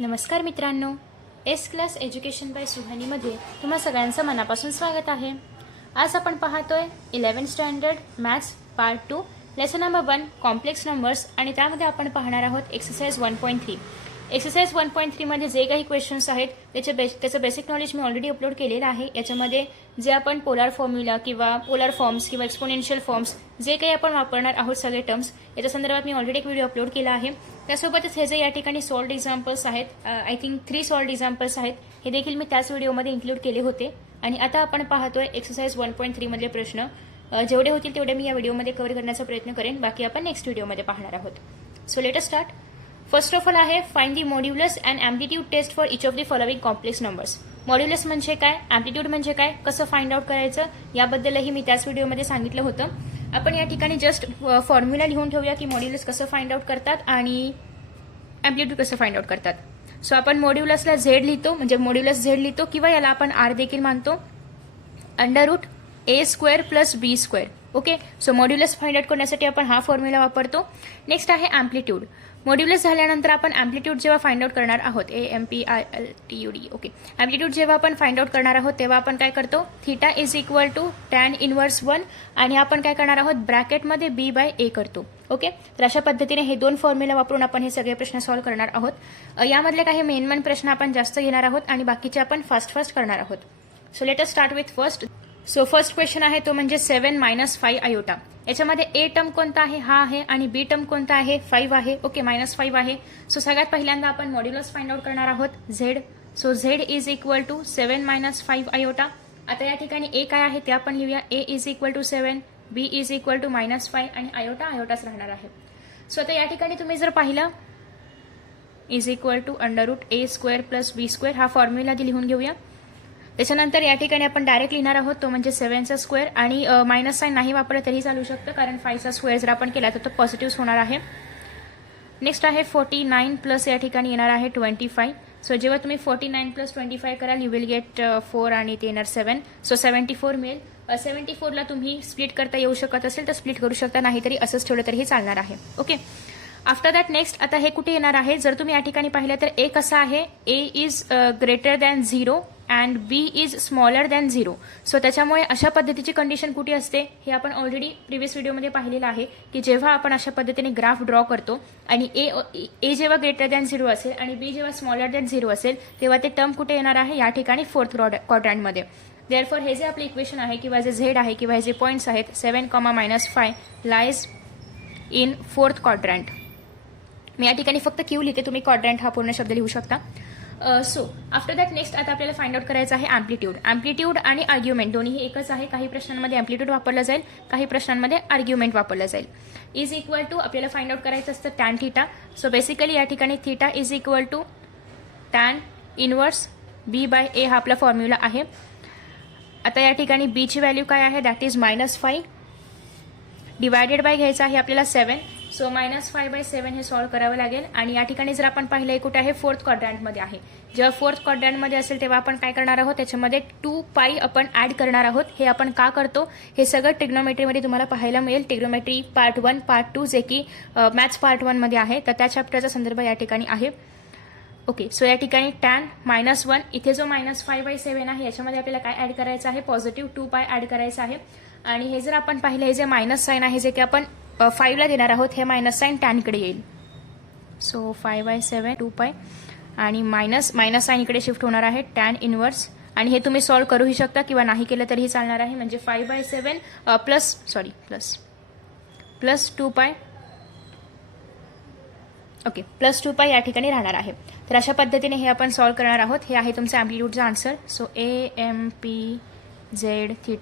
नमस्कार मित्रांनो, S class education bye सुहानीमध्ये तुम्हा सगळ्यांचं मनापासून स्वागत आहे. आज आपण पाहतोय 11th standard maths part 2 lesson number 1 complex numbers आणि त्यामध्ये आपण पाहणार आहोत एक्सरसाइज 1.3. एक्सरसाइज 1.3 मध्ये जे काही क्वेश्चन्स आहेत त्याचं बेसिक नॉलेज मी ऑलरेडी अपलोड केलेलं आहे. याच्यामध्ये जे आपण पोलार फॉर्म्युला किंवा पोलार फॉर्म्स किंवा एक्सपोनेन्शियल फॉर्म्स जे काही आपण वापरणार आहोत सगळे टर्म्स याच्या संदर्भात मी ऑलरेडी एक व्हिडिओ अपलोड केला आहे. त्यासोबतच हे जे या ठिकाणी सॉल्व्ड एक्झाम्पल्स आहेत, आय थिंक 3 सॉल्व्ड एक्झाम्पल्स आहेत, हे देखील मी त्याच व्हिडिओमध्ये इन्क्लूड केले होते. आणि आता आपण पाहतोय एक्सरसाइज 1.3 मधले प्रश्न. जेवढे होतील तेवढे मी या व्हिडिओमध्ये कव्हर करण्याचा प्रयत्न करेन. बाकी आपण नेक्स्ट व्हिडिओमध्ये पाहणार आहोत. So let us start. First of all आहे find the modulus and amplitude test for each of the following complex numbers. Modulus म्हणजे काय, एम्प्लिट्यूड म्हणजे काय, कसं फाइंड आउट करायचं याबद्दलही मी त्याच व्हिडिओमध्ये सांगितलं होतं. आपण या ठिकाणी जस्ट फॉर्म्युला लिहून ठेवूया की मॉड्युलस कसं फाइंड आउट करतात आणि एम्प्लिट्यूड कसं फाइंड आउट करतात. सो आपण मॉड्युलसला झेड लिहितो, म्हणजे मॉड्युलस झेड लिहितो किंवा याला आपण आर देखील मानतो. √a² + b². Okay, so modulus find out करण्यासाठी आपण हा फॉर्म्युला वापरतो. नेक्स्ट आहे एम्प्लिट्यूड. मॉड्युलस झाल्यानंतर आपण एम्प्लिट्यूड जेव्हा फाइंड आउट करणार आहोत, AMPLTUD. ओके, एम्प्लिट्यूड जेव्हा आपण फाइंड आउट करणार आहोत तेव्हा आपण काय करतो, θ = tan 1 आणि आपण काय करणार आहोत ब्रॅकेटमध्ये b/a करतो. ओके, तर अशा पद्धतीने हे दोन फॉर्म्युला वापरून आपण हे सगळे प्रश्न सॉल्व्ह करणार आहोत. यामधले काही मेन प्रश्न आपण जास्त घेणार आहोत आणि बाकीचे आपण फास्ट करणार आहोत. So let us start with first. So first question आहे तो म्हणजे 7 - 5 आयोटा. याच्यामध्ये ए टर्म कोणता आहे, हा आहे, आणि बी टर्म कोणता आहे, 5 आहे. ओके, -5 आहे. सो सगळ्यात पहिल्यांदा आपण मॉड्युलस फाइंड आउट करणार आहोत, झेड. So Z = 7 - 5 iota. आता या ठिकाणी ए काय आहे ते आपण लिहूया. A = 7, B = -5 आणि आयोटाच राहणार आहे. सो आता या ठिकाणी तुम्ही जर पाहिलं = √a² + b² हा फॉर्म्युला लिहून घेऊया. त्याच्यानंतर या ठिकाणी आपण डायरेक्ट लिहिणार आहोत तो म्हणजे 7चा स्क्वेअर आणि मायनस साइन नाही वापरलं तरी चालू शकतं, कारण 5चा स्क्वेअर जर आपण केला तर तो पॉझिटिव्ह होणार आहे. नेक्स्ट आहे 49 प्लस या ठिकाणी येणार आहे 25. सो जेव्हा तुम्ही 49 + 25 कराल यू विल गेट 4 आणि ते येणार 7. सो 74 मिळेल. 74ला तुम्ही स्प्लिट करता येऊ शकत असेल तर स्प्लिट करू शकता, नाही तरी असंच ठेवलं तरीही चालणार आहे. ओके, आफ्टर दॅट नेक्स्ट आता हे कुठे येणार आहे, जर तुम्ही या ठिकाणी पाहिलं तर ए कसा आहे, A is greater than 0 and B is smaller than 0. So त्याच्यामुळे अशा पद्धतीची कंडिशन कुठे असते हे आपण ऑलरेडी प्रिव्हियस व्हिडिओमध्ये पाहिलेलं आहे की जेव्हा आपण अशा पद्धतीने ग्राफ ड्रॉ करतो आणि ए जेव्हा ग्रेटर दॅन 0 असेल आणि B जेव्हा स्मॉलर दॅन 0 असेल तेव्हा ते टर्म कुठे येणार आहे, या ठिकाणी 4th क्वाड्रंटमध्ये. देअरफॉर हे जे आपले इक्वेशन आहे किंवा जे झेड आहे किंवा हे जे पॉईंट्स आहेत 7, -5 लाईज इन 4th क्वाड्रंट. मी या ठिकाणी फक्त क्यू लिहिते, तुम्ही क्वाड्रंट हा पूर्ण शब्द लिहू शकता. सो आफ्टर दॅट नेक्स्ट आता आपल्याला फाइंड आउट करायचं आहे एम्प्लिट्यूड. एम्प्लिट्यूड आणि आर्ग्युमेंट दोन्ही एकच आहे. काही प्रश्नांमध्ये एम्प्लिट्यूड वापरलं जाईल, काही प्रश्नांमध्ये आर्ग्युमेंट वापरलं जाईल. = आपल्याला फाइंड आउट करायचं असतं tan θ. सो बेसिकली या ठिकाणी θ = tan 1 b/a हा आपला फॉर्म्युला आहे. आता या ठिकाणी b ची व्हॅल्यू काय आहे, दॅट इज -5 डिवायडेड बाय घ्यायचं आहे आपल्याला 7. सो -5/7 हे सॉल्व्ह करावं लागेल. आणि या ठिकाणी जर आपण पाहिलं कुठे आहे, 4th क्वाड्रंटमध्ये आहे. जेव्हा 4th क्वाड्रंटमध्ये असेल तेव्हा आपण काय करणार आहोत, त्याच्यामध्ये 2π आपण ऍड करणार आहोत. हे आपण का करतो हे सगळं ट्रिग्नोमेट्रीमध्ये तुम्हाला पाहायला मिळेल. ट्रिग्नोमेट्री पार्ट 1, पार्ट 2 जे की मॅथ्स पार्ट 1 मध्ये आहे, तर त्या चॅप्टरचा संदर्भ या ठिकाणी आहे. ओके, सो या ठिकाणी tan -1 इथे जो -5/7 आहे याच्यामध्ये आपल्याला काय ऍड करायचं आहे, पॉझिटिव्ह 2π ऍड करायचं आहे. आणि हे जर आपण पाहिलं हे जे मायनस साइन आहे जे की आपण 5ला देणार आहोत, हे मायनस साइन टॅनकडे येईल. सो 5/7 2π आणि मायनस साइन इकडे शिफ्ट होणार आहे tan 1. आणि हे तुम्ही सॉल्व्ह करूही शकता किंवा नाही केलं तरीही चालणार आहे. म्हणजे 5/7 प्लस 2π. ओके, +2π या ठिकाणी राहणार आहे. तर अशा पद्धतीने हे आपण सॉल्व्ह करणार आहोत. हे आहे तुमचं एम्प्लिट्यूडचा answer. So AMPZθ =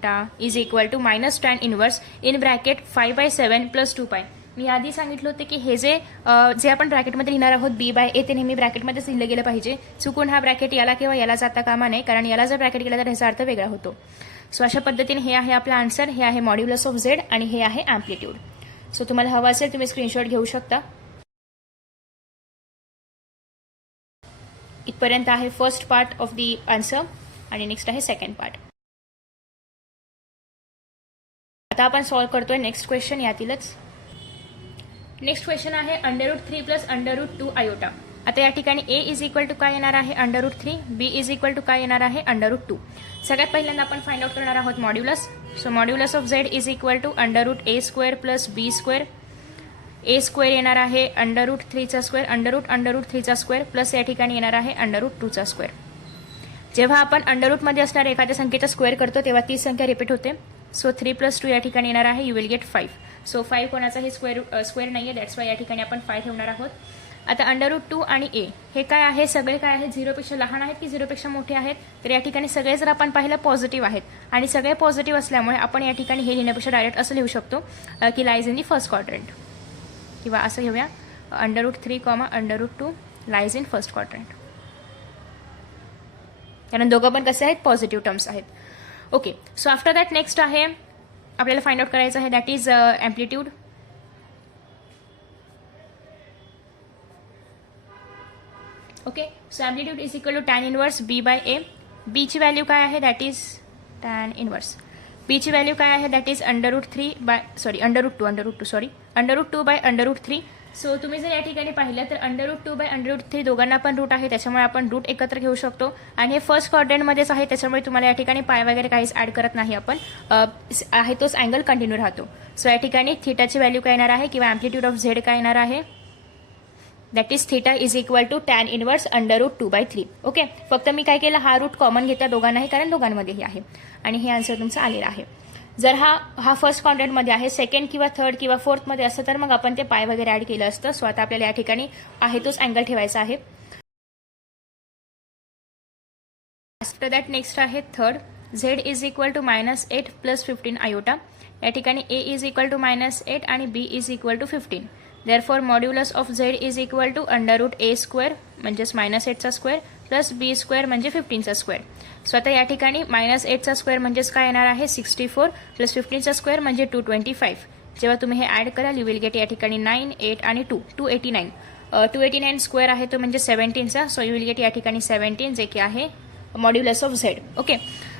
-tan 1 in bracket 5/7 + 2π. मी आधी सांगितलं होतं की हे जे आपण ब्रॅकेटमध्ये लिहिणार आहोत b/a ते नेहमी ब्रॅकेटमध्येच लिहिलं गेलं पाहिजे. चुकून हा ब्रॅकेट याला किंवा याला जाता कामा नये, कारण याला जर ब्रॅकेट केला तर ह्याचा अर्थ वेगळा होतो. सो अशा पद्धतीने हे आहे आपला आन्सर. हे आहे मॉड्युलस ऑफ झेड आणि हे आहे एम्प्लिट्यूड. सो तुम्हाला हवं असेल तुम्ही स्क्रीनशॉट घेऊ शकता. इथपर्यंत आहे first part of the answer आणि नेक्स्ट आहे सेकंड पार्ट. आता आपण सॉल्व्ह करतोय नेक्स्ट क्वेश्चन. यातीलच नेक्स्ट क्वेश्चन आहे √3 + √2 आयोटा. आता या ठिकाणी ए इज इक्वल टू काय येणार आहे √3, बी इज इक्वल टू काय येणार आहे √2. सगळ्यात पहिल्यांदा आपण फाइंड आउट करणार आहोत modulus. So modulus of Z is equal to √a² plus b². a² येणार आहे √3² प्लस या ठिकाणी येणार आहे √2². जेव्हा आपण मध्ये असणाऱ्या एखाद्या संख्येचा स्क्वेअर करतो तेव्हा ती संख्या रिपीट होते. सो 3 + 2 या ठिकाणी येणार आहे, यू विल गेट 5. सो 5 कोणाचाही स्क्वेअर नाही आहे, दॅट्स वाय या ठिकाणी आपण 5 ठेवणार आहोत. आता √2 आणि ए हे काय आहे, सगळे काय आहेत 0 पेक्षा लहान आहेत की 0 पेक्षा मोठे आहेत. तर या ठिकाणी सगळे जर आपण पाहिलं पॉझिटिव्ह आहेत आणि सगळे पॉझिटिव्ह असल्यामुळे आपण या ठिकाणी हे लिहिण्यापेक्षा डायरेक्ट असं लिहू शकतो की lies in the first quadrant, किंवा असं घेऊया √3, √2 लाईज इन फर्स्ट क्वाड्रंट. कारण दोघं पण कसे आहेत, पॉझिटिव्ह टर्म्स आहेत. Okay, so after that next आहे आपल्याला फाइंड आउट करायचं आहे, that is amplitude. Okay, so amplitude is equal to tan inverse b/a. b ची व्हॅल्यू काय आहे, that is tan inverse. b ची व्हॅल्यू काय आहे, दॅट इज √2 बाय √3. सो तुम्ही जर या ठिकाणी पाहिलं तर √2 बाय √3 दोघांना पण रूट आहे, त्याच्यामुळे आपण रूट एकत्र घेऊ शकतो. आणि हे फर्स्ट क्वाड्रंटमध्येच आहे, त्याच्यामुळे तुम्हाला या ठिकाणी पाय वगैरे काहीच ॲड करत नाही आपण, आहे तोच अँगल कंटिन्यू राहतो. सो या ठिकाणी थीटाची व्हॅल्यू काय येणार आहे, किंवा ॲम्प्लिट्यूड ऑफ झेड काय येणार आहे, that is theta is equal to tan inverse √2/3. Okay, फक्त मी काय केलं, हा रूट कॉमन घेतला दोघांनाही, कारण दोघांमध्येही आहे. आणि हे आन्सर तुमचं आलेलं आहे. जर हा फर्स्ट क्वाड्रंटमध्ये आहे, सेकंड किंवा थर्ड किंवा फोर्थमध्ये असतं तर मग आपण ते पाय वगैरे ॲड केलं असतं. सो आता आपल्याला या ठिकाणी आहे तोच अँगल ठेवायचा आहे. आफ्टर दॅट नेक्स्ट आहे third, Z is equal to -8 + 15 iota. या ठिकाणी ए इज इक्वल टू -8 आणि B is equal to 15. Therefore modulus of Z is equal to √a² म्हणजेच -8² प्लस b² म्हणजे 15². सो आता या ठिकाणी -8² म्हणजेच काय येणार आहे 64 प्लस 15² म्हणजे 225. जेव्हा तुम्ही हे ॲड कराल यू विल गेट या ठिकाणी 9, 8 आणि 2 289. 289 स्क्वेअर आहे तो म्हणजे 17चा. सो यू विल गेट या ठिकाणी 17 जे की आहे modulus of Z. Okay,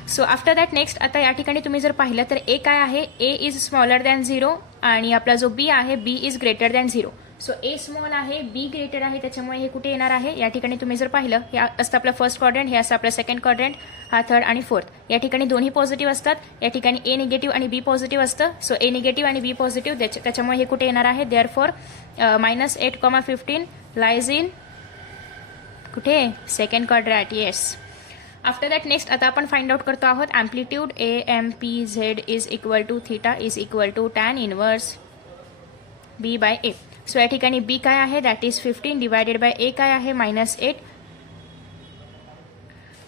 so after that next आता या ठिकाणी तुम्ही जर पाहिलं तर ए काय आहे, ए इज स्मॉलर दॅन 0 आणि आपला जो बी आहे B is greater than 0. So A small आहे, बी ग्रेटर आहे, त्याच्यामुळे हे कुठे येणार आहे, या ठिकाणी तुम्ही जर पाहिलं हे असतं आपलं फर्स्ट क्वाड्रंट, हे असतं आपलं सेकंड क्वाड्रंट, हा थर्ड आणि फोर्थ. या ठिकाणी दोन्ही पॉझिटिव्ह असतात, या ठिकाणी ए निगेटिव्ह आणि बी पॉझिटिव्ह असतं. सो ए निगेटिव्ह आणि बी पॉझिटिव्ह, त्याच्यामुळे हे कुठे येणार आहे, देअरफॉर -8, 15 लाईज इन कुठे, second quadrant. Yes. After that next आता आपण फाइंड आउट करतो आहोत amplitude. AMPZ is equal to theta is equal to tan inverse b/a. So या ठिकाणी b काय आहे, that is 15 divided by a काय आहे -8.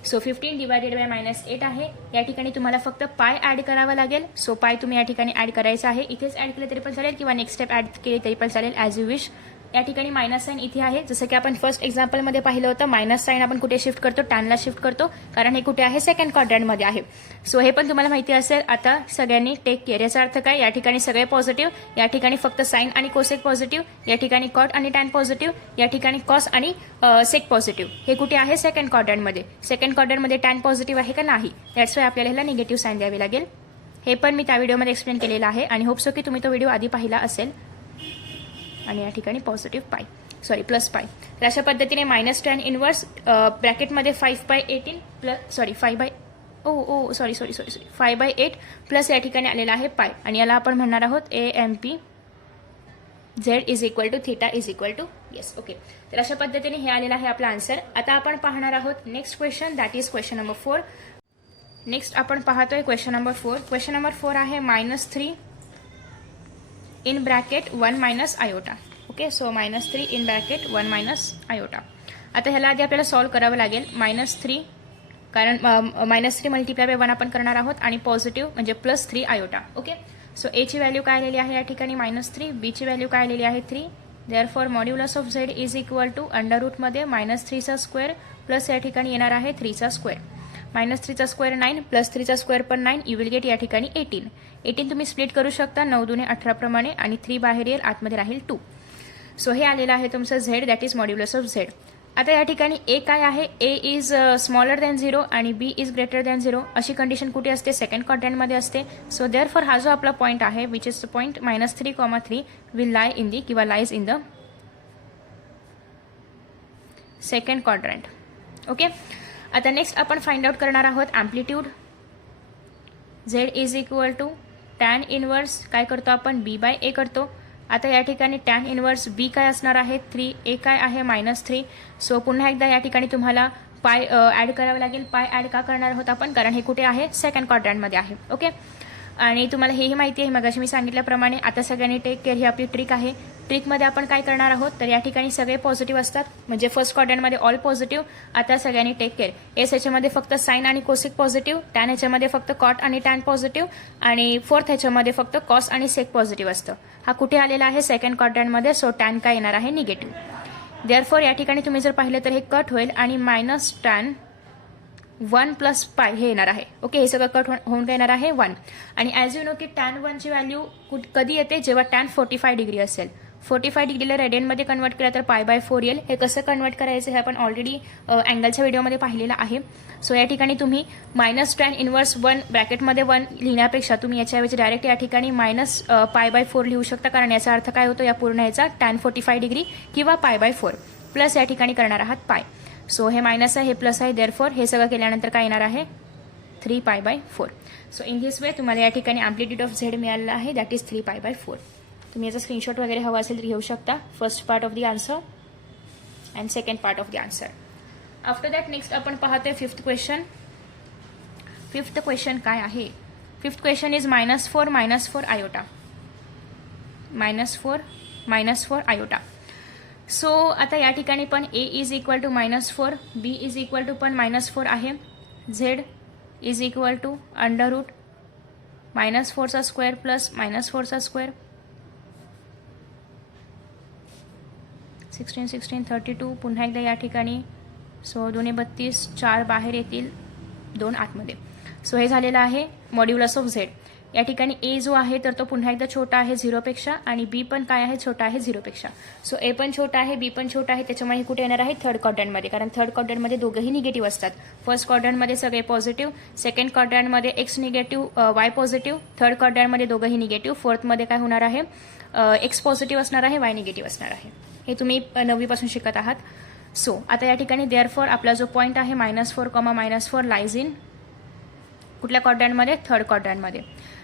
सो 15 डिवायडेड बाय -8 आहे. या ठिकाणी तुम्हाला फक्त पाय ॲड करावा लागेल. सो पाय तुम्ही या ठिकाणी ॲड करायचा आहे, इथेच ॲड केलं तरी पण चालेल किंवा नेक्स्ट स्टेप ॲड केली तरी पण चालेल, ॲज यू विश. या ठिकाणी मायनस साईन इथे आहे, जसं की आपण फर्स्ट एक्झाम्पलमध्ये पाहिलं होतं. मायनस साईन आपण कुठे शिफ्ट करतो, टॅनला शिफ्ट करतो, कारण हे कुठे आहे, सेकंड क्वाड्रंटमध्ये आहे. सो हे पण तुम्हाला माहिती असेल. आता सगळ्यांनी टेक केअर. याचा अर्थ काय, या ठिकाणी सगळे पॉझिटिव्ह, या ठिकाणी फक्त साईन आणि कोसेक पॉझिटिव्ह, या ठिकाणी कॉट आणि टॅन पॉझिटिव्ह, या ठिकाणी कॉस आणि सेक पॉझिटिव्ह. हे कुठे आहे, सेकंड क्वाड्रंटमध्ये. सेकंड क्वाड्रंटमध्ये टॅन पॉझिटिव्ह आहे का नाही, दॅट्स वाय आपल्याला ह्याला निगेटिव्ह साईन द्यावी लागेल. हे पण मी त्या व्हिडिओमध्ये एक्सप्लेन केलेलं आहे आणि होप सो की तुम्ही तो व्हिडिओ आधी पाहिला असेल. आणि या ठिकाणी पॉझिटिव्ह पाय, प्लस पाय. तर अशा पद्धतीने -tan इनवर्स ब्रॅकेटमध्ये 5/18 प्लस 5/8 प्लस या ठिकाणी आलेला आहे पाय, आणि याला आपण म्हणणार आहोत AMPZ is equal to theta is equal to yes. Okay, तर अशा पद्धतीने हे आलेला आहे आपला आन्सर. आता आपण पाहणार आहोत next question, that is question number 4. Next आपण पाहतोय क्वेश्चन नंबर 4. क्वेश्चन नंबर 4 आहे -3 in bracket 1 - iota. Okay, so -3 in bracket 1 - iota. आता ह्याला आधी आपल्याला सॉल्व्ह करावं लागेल. -3 कारण -3 मल्टिप्लाय बाय 1 आपण करणार आहोत आणि पॉझिटिव्ह म्हणजे +3 आयोटा. ओके, सो ए ची व्हॅल्यू काय आलेली आहे या ठिकाणी -3, बी ची व्हॅल्यू काय आलेली आहे 3. Therefore modulus of Z is equal to √मध्ये -3² प्लस या ठिकाणी येणार आहे 3². -3² 9 प्लस 3² पण 9, यू विल गेट या ठिकाणी 18. 18 तुम्ही स्प्लिट करू शकता 9 × 2 = 18 प्रमाणे, आणि 3 बाहेर येईल, आतमध्ये राहील 2. सो हे आलेलं आहे तुमचं Z, that is modulus of Z. आता या ठिकाणी ए काय आहे, ए इज स्मॉलर दॅन 0 आणि बी इज ग्रेटर दॅन 0. अशी कंडिशन कुठे असते, सेकंड क्वाड्रंटमध्ये असते. सो देअरफॉर हा जो आपला पॉईंट आहे which is the point -3, 3 will lie in the किंवा lies in the second quadrant. Okay. आता नेक्स्ट आपण फाइंड आउट करणार आहोत amplitude. Z is equal to tan inverse काय करतो आपण B/A करतो. आता या ठिकाणी टॅन इनवर्स B काय असणार आहे 3, A काय आहे -3. सो पुन्हा एकदा या ठिकाणी तुम्हाला पाय ॲड करावं लागेल. पाय ॲड का करणार आहोत आपण, कारण हे कुठे आहे सेकंड क्वाड्रंटमध्ये आहे. ओके. आणि तुम्हाला हेही माहिती आहे मगाशी मी सांगितल्याप्रमाणे. आता सगळ्यांनी टेक केअर, ही आपली ट्रिक आहे. ट्रिकमध्ये आपण काय करणार आहोत तर या ठिकाणी सगळे पॉझिटिव्ह असतात, म्हणजे फर्स्ट क्वाड्रंटमध्ये ऑल पॉझिटिव्ह. आता सगळ्यांनी टेक केअर. एस ह्याच्यामध्ये फक्त साइन आणि कोसिक पॉझिटिव्ह, टॅन ह्याच्यामध्ये फक्त कॉट आणि टॅन पॉझिटिव्ह, आणि फोर्थ ह्याच्यामध्ये फक्त कॉस आणि सेक पॉझिटिव्ह असतं. हा कुठे आलेला आहे सेकंड क्वाड्रंटमध्ये. सो टॅन काय येणार आहे निगेटिव्ह. देअरफॉर या ठिकाणी तुम्ही जर पाहिलं तर हे कट होईल आणि -tan 1 + पाय हे येणार आहे. ओके. हे सगळं कट होऊन काय येणार आहे 1. आणि ॲज यू नो की tan 1 ची व्हॅल्यू कधी येते जेव्हा tan 45 डिग्री असेल. 45 डिग्रीला रेडियनमध्ये कन्वर्ट केलं तर π/4 येईल. हे कसं कन्वर्ट करायचं हे आपण ऑलरेडी अँगलच्या व्हिडिओमध्ये पाहिलेलं आहे. सो या ठिकाणी तुम्ही -tan इनवर्स 1 ब्रॅकेटमध्ये 1 लिहिण्यापेक्षा तुम्ही याच्याऐवजी डायरेक्ट या ठिकाणी -π/4 लिहू शकता, कारण याचा अर्थ काय होतो या पूर्ण याचा tan 45 डिग्री किंवा π/4 प्लस या ठिकाणी करणार आहात पाय. सो हे मायनस आहे, हे प्लस आहे. देअरफॉर हे सगळं केल्यानंतर काय येणार आहे 3π/4. सो इन दिस वे तुम्हाला या ठिकाणी ॲम्प्लिट्यूड ऑफ झेड मिळालेला आहे, दॅट इज 3π/4. तुम्ही याचा स्क्रीनशॉट वगैरे हवा असेल तर घेऊ शकता. First part of the answer and second part of the answer. After that next आपण पाहतोय फिफ्थ क्वेश्चन. फिफ्थ क्वेश्चन काय आहे. Fifth question is -4 iota. -4 iota. So आता या ठिकाणी पण A is equal to -4, B is equal to पण -4 आहे. Z is equal to √ -4² plus -4². 16 32. पुन्हा एकदा या ठिकाणी सो 2 32, 4 बाहेर येतील, 2 आतमध्ये. सो हे झालेलं आहे मॉड्युलस ऑफ झेड. या ठिकाणी A जो आहे तर तो पुन्हा एकदा छोटा आहे 0पेक्षा, आणि B पण काय आहे छोटा आहे 0पेक्षा. सो A पण छोटा आहे, B पण छोटा आहे, त्याच्यामुळे हे कुठे येणार आहे थर्ड क्वाड्रंटमध्ये, कारण थर्ड क्वाड्रंटमध्ये दोघंही निगेटिव्ह असतात. फर्स्ट क्वाड्रंटमध्ये सगळे पॉझिटिव्ह, सेकंड क्वाड्रंटमध्ये X negative, Y positive, third क्वाड्रंटमध्ये दोघंही निगेटिव्ह, फोर्थमध्ये काय होणार आहे X पॉझिटिव्ह असणार आहे, Y निगेटिव्ह असणार आहे. हे तुम्ही 9वीपासून शिकत आहात. सो आता या ठिकाणी देअरफॉर आपला जो पॉईंट आहे -4, लाईज इन कुठल्या क्वाड्रंटमध्ये थर्ड क्वाड्रंटमध्ये.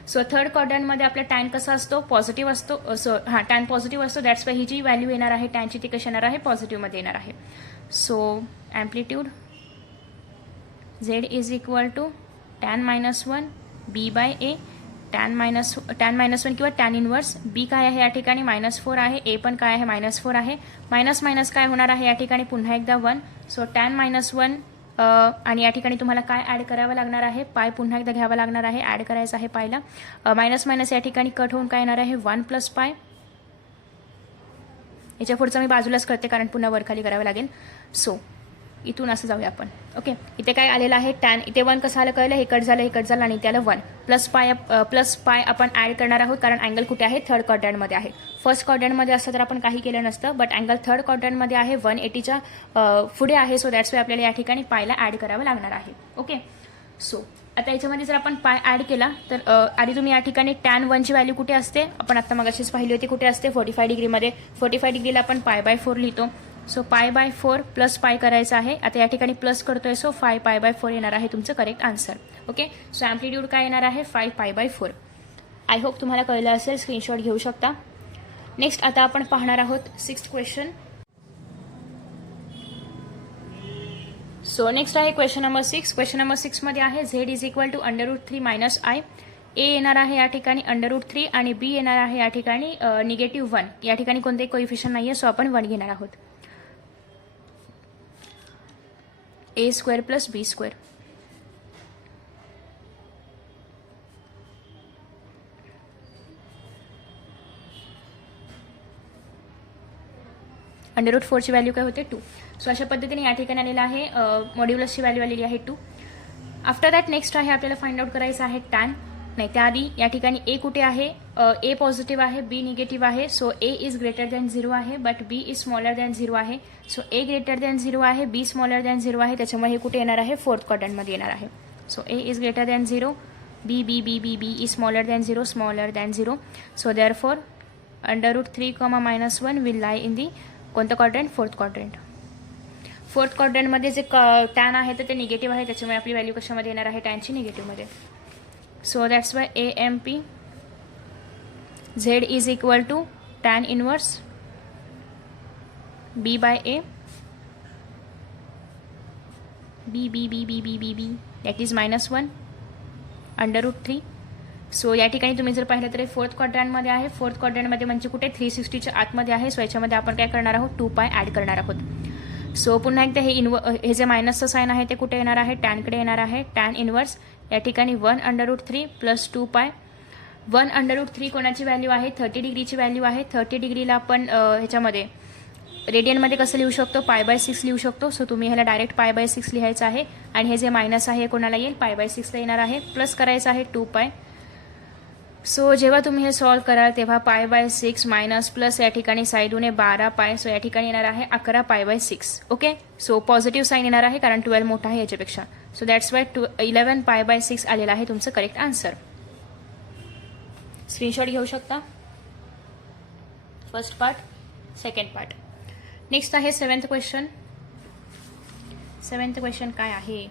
सो थर्ड क्वाड्रंटमध्ये आपला टॅन कसा असतो पॉझिटिव्ह असतो. टॅन पॉझिटिव्ह असतो, दॅट्स वाय ही जी व्हॅल्यू येणार आहे टॅनची ती कशी येणार आहे पॉझिटिव्हमध्ये येणार आहे. So amplitude Z is equal to tan -1 B/A, tan -1 किंवा टॅन इनवर्स. B काय आहे या ठिकाणी -4 आहे, A पण काय आहे -4 आहे. मायनस काय होणार आहे या ठिकाणी पुन्हा एकदा 1. सो tan -1 आणि या ठिकाणी तुम्हाला काय ॲड करावं लागणार आहे पाय पुन्हा एकदा घ्यावा लागणार आहे, ॲड करायचं आहे पायला. मायनस या ठिकाणी कट होऊन काय येणार आहे 1 + पाय. याच्या पुढचं मी बाजूलाच करते कारण पुन्हा वरखाली करावं लागेल. सो इथून असं जाऊया आपण. ओके. इथे काय आलेलं आहे टॅन, इथे 1 कसं आलं कळलं, हे कट झालं आणि त्याला 1 प्लस पाय आपण ॲड करणार आहोत, कारण अँगल कुठे आहे थर्ड क्वाड्रंटमध्ये आहे. फर्स्ट क्वाड्रंटमध्ये असतं तर आपण काही केलं नसतं, बट अँगल थर्ड क्वाड्रंटमध्ये आहे, 180च्या पुढे आहे. सो दॅट्स वाय आपल्याला या ठिकाणी पायला ॲड करावं लागणार आहे. ओके. सो आता याच्यामध्ये जर आपण पाय ॲड केला तर आधी तुम्ही या ठिकाणी tan 1ची व्हॅल्यू कुठे असते आपण आता मगाशीच पाहिली होती, कुठे असते 45 डिग्रीमध्ये. 45 डिग्रीला आपण π/4 लिहितो. सो π/4 प्लस पाय करायचं आहे. आता या ठिकाणी प्लस करतोय, सो 5π/4 येणार आहे तुमचं correct answer. Okay. So amplitude काय येणार आहे 5π/4. आय होप तुम्हाला कळलं असेल, स्क्रीनशॉट घेऊ शकता. नेक्स्ट आता आपण पाहणार आहोत 6th क्वेश्चन. सो नेक्स्ट आहे क्वेश्चन नंबर 6. क्वेश्चन नंबर 6 मध्ये आहे Z is equal to √3 - I. A येणार आहे या ठिकाणी √3 आणि B येणार आहे या ठिकाणी -1. या ठिकाणी कोणतेही कोइफिशियंट नाहीये, सो आपण 1 घेणार आहोत. A² + B². √4ची व्हॅल्यू काय होते 2. सो अशा पद्धतीने या ठिकाणी आलेलं आहे मॉड्युलसची व्हॅल्यू आलेली आहे 2. आफ्टर दॅट नेक्स्ट आहे आपल्याला फाइंड आउट करायचं आहे टॅन. नाही, त्याआधी या ठिकाणी A कुठे आहे, A पॉझिटिव्ह आहे, B निगेटिव्ह आहे. So A is greater than 0 आहे, but B is smaller than 0 आहे. सो A ग्रेटर दॅन 0 आहे, B स्मॉलर दॅन 0 आहे, त्याच्यामुळे हे कुठे येणार आहे फोर्थ क्वाड्रंटमध्ये येणार आहे. So A is greater than 0, B is smaller than 0. So therefore √3, -1 will lie in the कोणतं क्वाड्रंट फोर्थ क्वाड्रंट. फोर्थ क्वाड्रंटमध्ये जे टॅन आहे तर ते निगेटिव्ह आहे, त्याच्यामुळे आपली व्हॅल्यू कशामध्ये येणार आहे, टॅनची निगेटिव्हमध्ये. So that's why AMP Z is equal to tan inverse B/A B that is -1 √3. So या ठिकाणी तुम्ही जर पाहिलं तर फोर्थ क्वाड्रंटमध्ये आहे. फोर्थ क्वाड्रंटमध्ये म्हणजे कुठे 360च्या आतमध्ये आहे. सो याच्यामध्ये आपण काय करणार आहोत, 2π ॲड करणार आहोत. सो पुन्हा एकदा हे जे मायनसचं साईन आहे ते कुठे येणार आहे, टॅनकडे येणार आहे. टॅन इनवर्स या ठिकाणी 1 √3 + 2π. 1 √3 कोणाची व्हॅल्यू आहे, 30 डिग्रीची व्हॅल्यू आहे. 30 डिग्रीला आपण ह्याच्यामध्ये रेडियनमध्ये कसं लिहू शकतो, π/6 लिहू शकतो. सो तुम्ही ह्याला डायरेक्ट π/6 लिहायचं आहे. आणि हे जे मायनस आहे कोणाला येईल, π/6ला येणार आहे. प्लस करायचं आहे 2π. सो जेव्हा तुम्ही हे सॉल्व कराल तेव्हा π/6 मायनस प्लस या ठिकाणी साईडूने 12π. सो या ठिकाणी येणार आहे 11π/6. ओके. सो पॉझिटिव्ह साईन येणार आहे कारण 12 मोठा आहे याच्यापेक्षा. सो दॅट्स वाय 11π/6 आलेला आहे तुमचं करेक्ट आन्सर. स्क्रीनशॉट घेऊ शकता. First part, second part. Next आहे 7th क्वेश्चन. 7th क्वेश्चन काय आहे,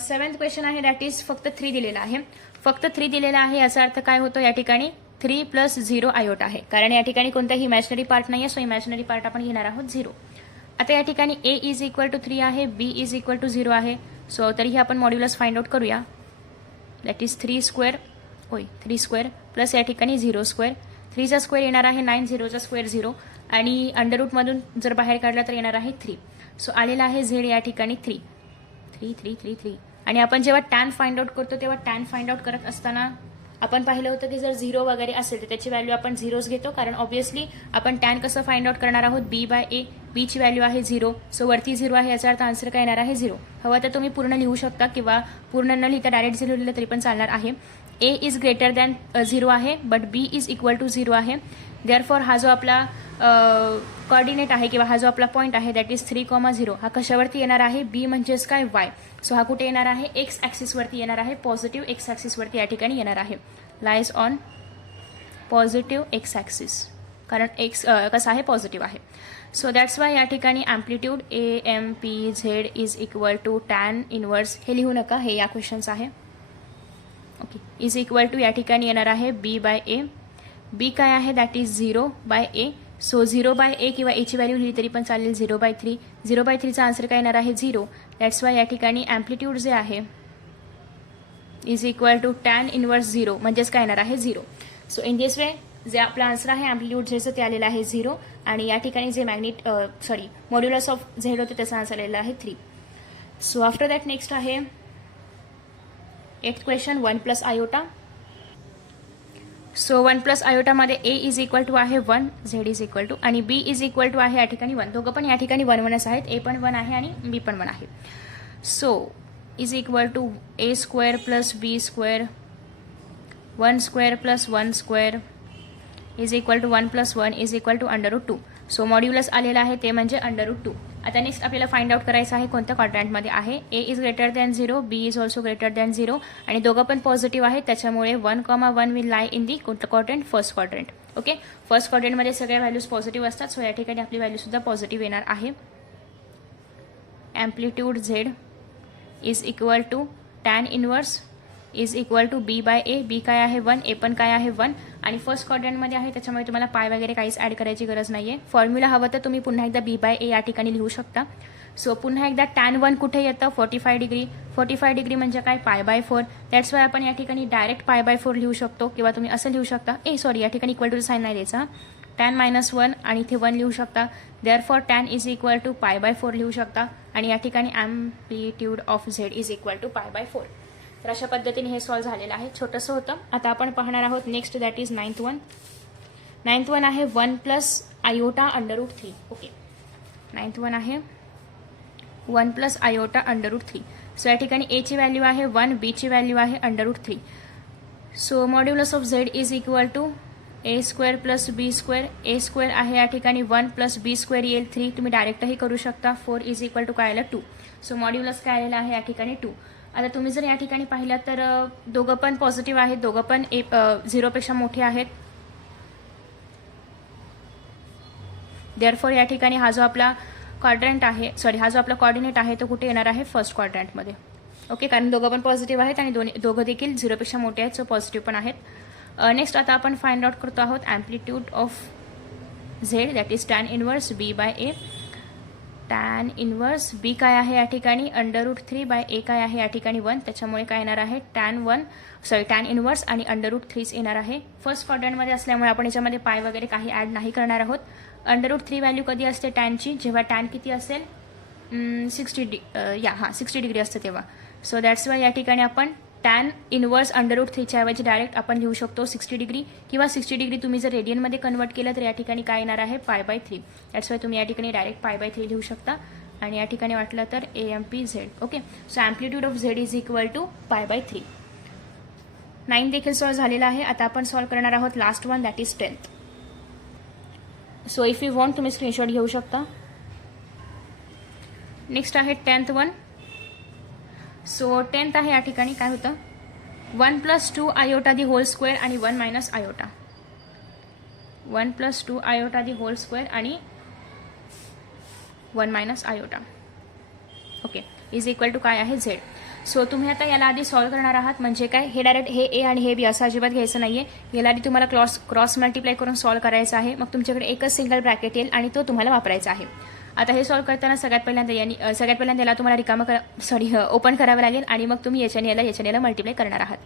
7th क्वेश्चन आहे दॅट इज फक्त 3 दिलेला आहे. फक्त 3 दिलेला आहे याचा अर्थ काय होतो, या ठिकाणी 3 + 0 आयोटा आहे कारण या ठिकाणी कोणताही इमॅजिनरी पार्ट नाही आहे. सो इमॅजिनरी पार्ट आपण घेणार आहोत 0. आता या ठिकाणी A इज इक्वल टू 3 आहे, B इज इक्वल टू 0 आहे. सो तरीही आपण मॉड्युलस फाइंड आउट करूया. दॅट इज 3² प्लस या ठिकाणी 0². 3चा स्क्वेअर येणार आहे 9, 0चा स्क्वेअर 0 आणि अंडररूटमधून जर बाहेर काढला तर येणार आहे 3. सो आलेला आहे Z या ठिकाणी 3. आणि आपण जेव्हा टॅन फाइंड आउट करतो तेव्हा टॅन फाइंड आउट करत असताना आपण पाहिलं होतं की जर 0 वगैरे असेल तर त्याची व्हॅल्यू आपण 0च घेतो कारण ऑब्व्हियसली आपण टॅन कसं फाइंड आउट करणार आहोत, B/A. B ची व्हॅल्यू आहे 0. सो वरती 0 आहे याचा अर्थ आन्सर काय येणार आहे 0. हवं तर तुम्ही पूर्ण लिहू शकता किंवा पूर्ण न लिहिता डायरेक्ट 0 लिहिलं तरी पण चालणार आहे. A इज ग्रेटर दॅन 0 आहे but B is equal to 0 आहे. देअरफॉर हा जो आपला कॉर्डिनेट आहे किंवा हा जो आपला पॉईंट आहे दॅट इज 3,0 हा कशावरती येणार आहे, B म्हणजेच काय Y. सो हा कुठे येणार आहे, एक्स ॲक्सिसवरती येणार आहे. पॉझिटिव्ह एक्स ॲक्सिसवरती या ठिकाणी येणार आहे. Lies on positive X axis कारण एक्स कसा आहे, पॉझिटिव्ह आहे. सो दॅट्स वाय या ठिकाणी amplitude AMPZ is equal to tan inverse. हे लिहू नका, हे या क्वेश्चन्स आहे. ओके. इज इक्वल टू या ठिकाणी येणार आहे B/A. B काय आहे, that is 0/A. So 0/A किंवा A ची व्हॅल्यू लिहिली तरी पण चालेल. 0/3. 0/3चा आन्सर काय येणार आहे 0. दॅट्स वाय या ठिकाणी ॲम्प्लिट्यूड जे आहे is equal to tan inverse 0 म्हणजेच काय येणार आहे 0. सो इन दिस वे जे आपला आन्सर आहे ॲम्प्लिट्यूड जेचं ते आलेलं आहे 0 आणि या ठिकाणी जे मॉड्युलस ऑफ Z होते त्याचा आन्सर आलेला आहे 3. सो आफ्टर दॅट नेक्स्ट आहे 8th क्वेश्चन 1 + आयोटा. सो 1 + आयोटामध्ये A इज इक्वल टू आहे 1, Z इज इक्वल टू आणि B इज इक्वल टू आहे या ठिकाणी 1. दोघं पण या ठिकाणी 1 आहेत. A पण 1 आहे आणि B पण 1 आहे. So is equal to A² + B² 1² + 1² is equal to 1 + 1 is equal to √2. So modulus आलेला आहे ते म्हणजे √2. आता नेक्स्ट आपल्याला फाइंड आउट करायचं आहे कोणत्या क्वाड्रंटमध्ये आहे. A is greater than 0, B is also greater than 0 आणि दोघं पण पॉझिटिव्ह आहेत त्याच्यामुळे 1,1 विल लाय इन दी कोणतं quadrant, first quadrant. Okay. First क्वाड्रंटमध्ये सगळ्या व्हॅल्यूज पॉझिटिव्ह असतात. सो या ठिकाणी आपली व्हॅल्यू सुद्धा पॉझिटिव्ह येणार आहे. Amplitude Z is equal to tan inverse is equal to B/A. B काय आहे 1, A पण काय आहे 1 आणि फर्स्ट क्वाड्रंटमध्ये आहे त्याच्यामुळे तुम्हाला पाय वगैरे काहीच ॲड करायची गरज नाही आहे. फॉर्म्युला हवं तर तुम्ही पुन्हा एकदा B/A या ठिकाणी लिहू शकता. सो पुन्हा एकदा टॅन 1 कुठे येतं, 45 डिग्री. 45 डिग्री म्हणजे काय, π/4. दॅट्स वाय आपण या ठिकाणी डायरेक्ट π/4 लिहू शकतो किंवा तुम्ही असं लिहू शकता, या ठिकाणी इक्वल टू साईन नाही द्यायचा. टॅन -1 आणि इथे 1 लिहू शकता. Therefore tan is equal to π/4 लिहू शकता आणि या ठिकाणी amplitude of Z is equal to π/4. तर अशा पद्धतीने हे सॉल्व झालेलं आहे. छोटंसं होतं. आता आपण पाहणार आहोत next that is 9th one. 9th one आहे 1 + आयोटा √3. ओके. 9th वन आहे 1 + आयोटा √3. सो या ठिकाणी A ची व्हॅल्यू आहे 1, B ची व्हॅल्यू आहे √3. So modulus of Z is equal to A² + B². A² आहे या ठिकाणी 1 + B² येईल 3. तुम्ही डायरेक्टही करू शकता. 4 इज इक्वल टू काय आलं 2. सो मॉड्युलस काय आलेलं आहे या ठिकाणी 2. आता तुम्ही जर या ठिकाणी पाहिलं तर दोघं पण पॉझिटिव्ह आहेत, दोघं पण 0पेक्षा मोठे आहेत. देअरफॉर या ठिकाणी हा जो आपला क्वाड्रंट आहे, हा जो आपला कॉर्डिनेट आहे तो कुठे येणार आहे, फर्स्ट क्वाड्रंटमध्ये. ओके, कारण दोघं पण पॉझिटिव्ह आहेत आणि दोघं देखील 0पेक्षा मोठे आहेत, सो पॉझिटिव्ह पण आहेत. नेक्स्ट आता आपण फाइंड आउट करतो आहोत amplitude of Z, that is tan inverse B by A. Tan inverse B काय आहे या ठिकाणी, √3 बाय ए काय आहे या ठिकाणी 1, त्याच्यामुळे काय येणार आहे टॅन इनवर्स आणि √3 येणार आहे. फर्स्ट क्वाड्रंटमध्ये असल्यामुळे आपण याच्यामध्ये पाय वगैरे काही ॲड नाही करणार आहोत. √3 व्हॅल्यू कधी असते टॅनची, जेव्हा टॅन किती असेल 60 डिग्री असते तेव्हा. सो दॅट्स वाय या ठिकाणी आपण टॅन इनवर्स √3च्या ऐवजी डायरेक्ट आपण लिहू शकतो 60 डिग्री, किंवा 60 डिग्री तुम्ही जर रेडियनमध्ये कन्वर्ट केलं तर या ठिकाणी काय येणार आहे π/3. दॅट्स वाय तुम्ही या ठिकाणी डायरेक्ट π/3 लिहू शकता आणि या ठिकाणी वाटलं तर AMPZ. Okay, so amplitude of Z is equal to π/3. 9 देखील सॉल्व्ह झालेला आहे. आता आपण सॉल्व्ह करणार आहोत last one, that is 10th. So if you want तुम्ही स्क्रीनशॉट घेऊ शकता. नेक्स्ट आहे 10th वन. सो 10th आहे या ठिकाणी काय होतं, 1 + 2 आयोटा दी होल स्क्वेअर आणि 1 - iota. 1 + 2 iota the whole square आणि 1 - iota. Okay, is equal to काय आहे झेड. सो तुम्ही आता याला आधी सॉल्व्ह करणार आहात. म्हणजे काय, हे डायरेक्ट हे ए आणि हे बी असं अजिबात घ्यायचं नाहीये. याला आधी तुम्हाला क्रॉस मल्टिप्लाय करून सॉल्व्ह करायचं आहे. मग तुमच्याकडे एकच सिंगल ब्रॅकेट येईल आणि तो तुम्हाला वापरायचा आहे. आता हे सॉल्व्ह करताना सगळ्यात पहिल्यांदा याला तुम्हाला ओपन करावं लागेल आणि मग तुम्ही याच्याने याला मल्टिप्लाय करणार आहात.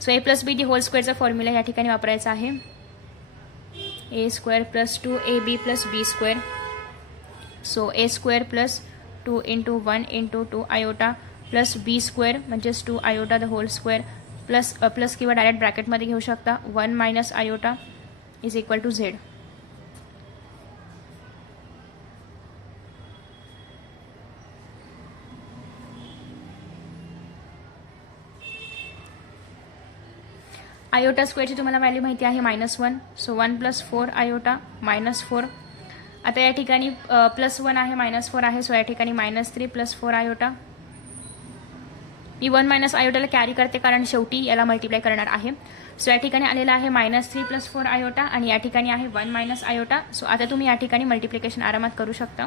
So a + b the whole स्क्वेअरचा फॉर्म्युला या ठिकाणी वापरायचा आहे. a² + 2ab + b². So a² + 2 × 1 × 2 iota plus b² म्हणजेच 2 iota the whole square plus किंवा डायरेक्ट ब्रॅकेटमध्ये घेऊ शकता 1 - iota is equal to Z. Iota स्क्वेअरची तुम्हाला व्हॅल्यू माहिती आहे -1. So 1 + 4 iota -4. आता या ठिकाणी +1 आहे, -4 आहे. सो या ठिकाणी -3 + 4 आयोटा. मी 1 - आयोटाला कॅरी करते कारण शेवटी याला मल्टिप्लाय करणार आहे. सो या ठिकाणी आलेला आहे -3 + 4 आयोटा आणि या ठिकाणी आहे 1 - आयोटा. सो आता तुम्ही या ठिकाणी मल्टिप्लिकेशन आरामात करू शकता.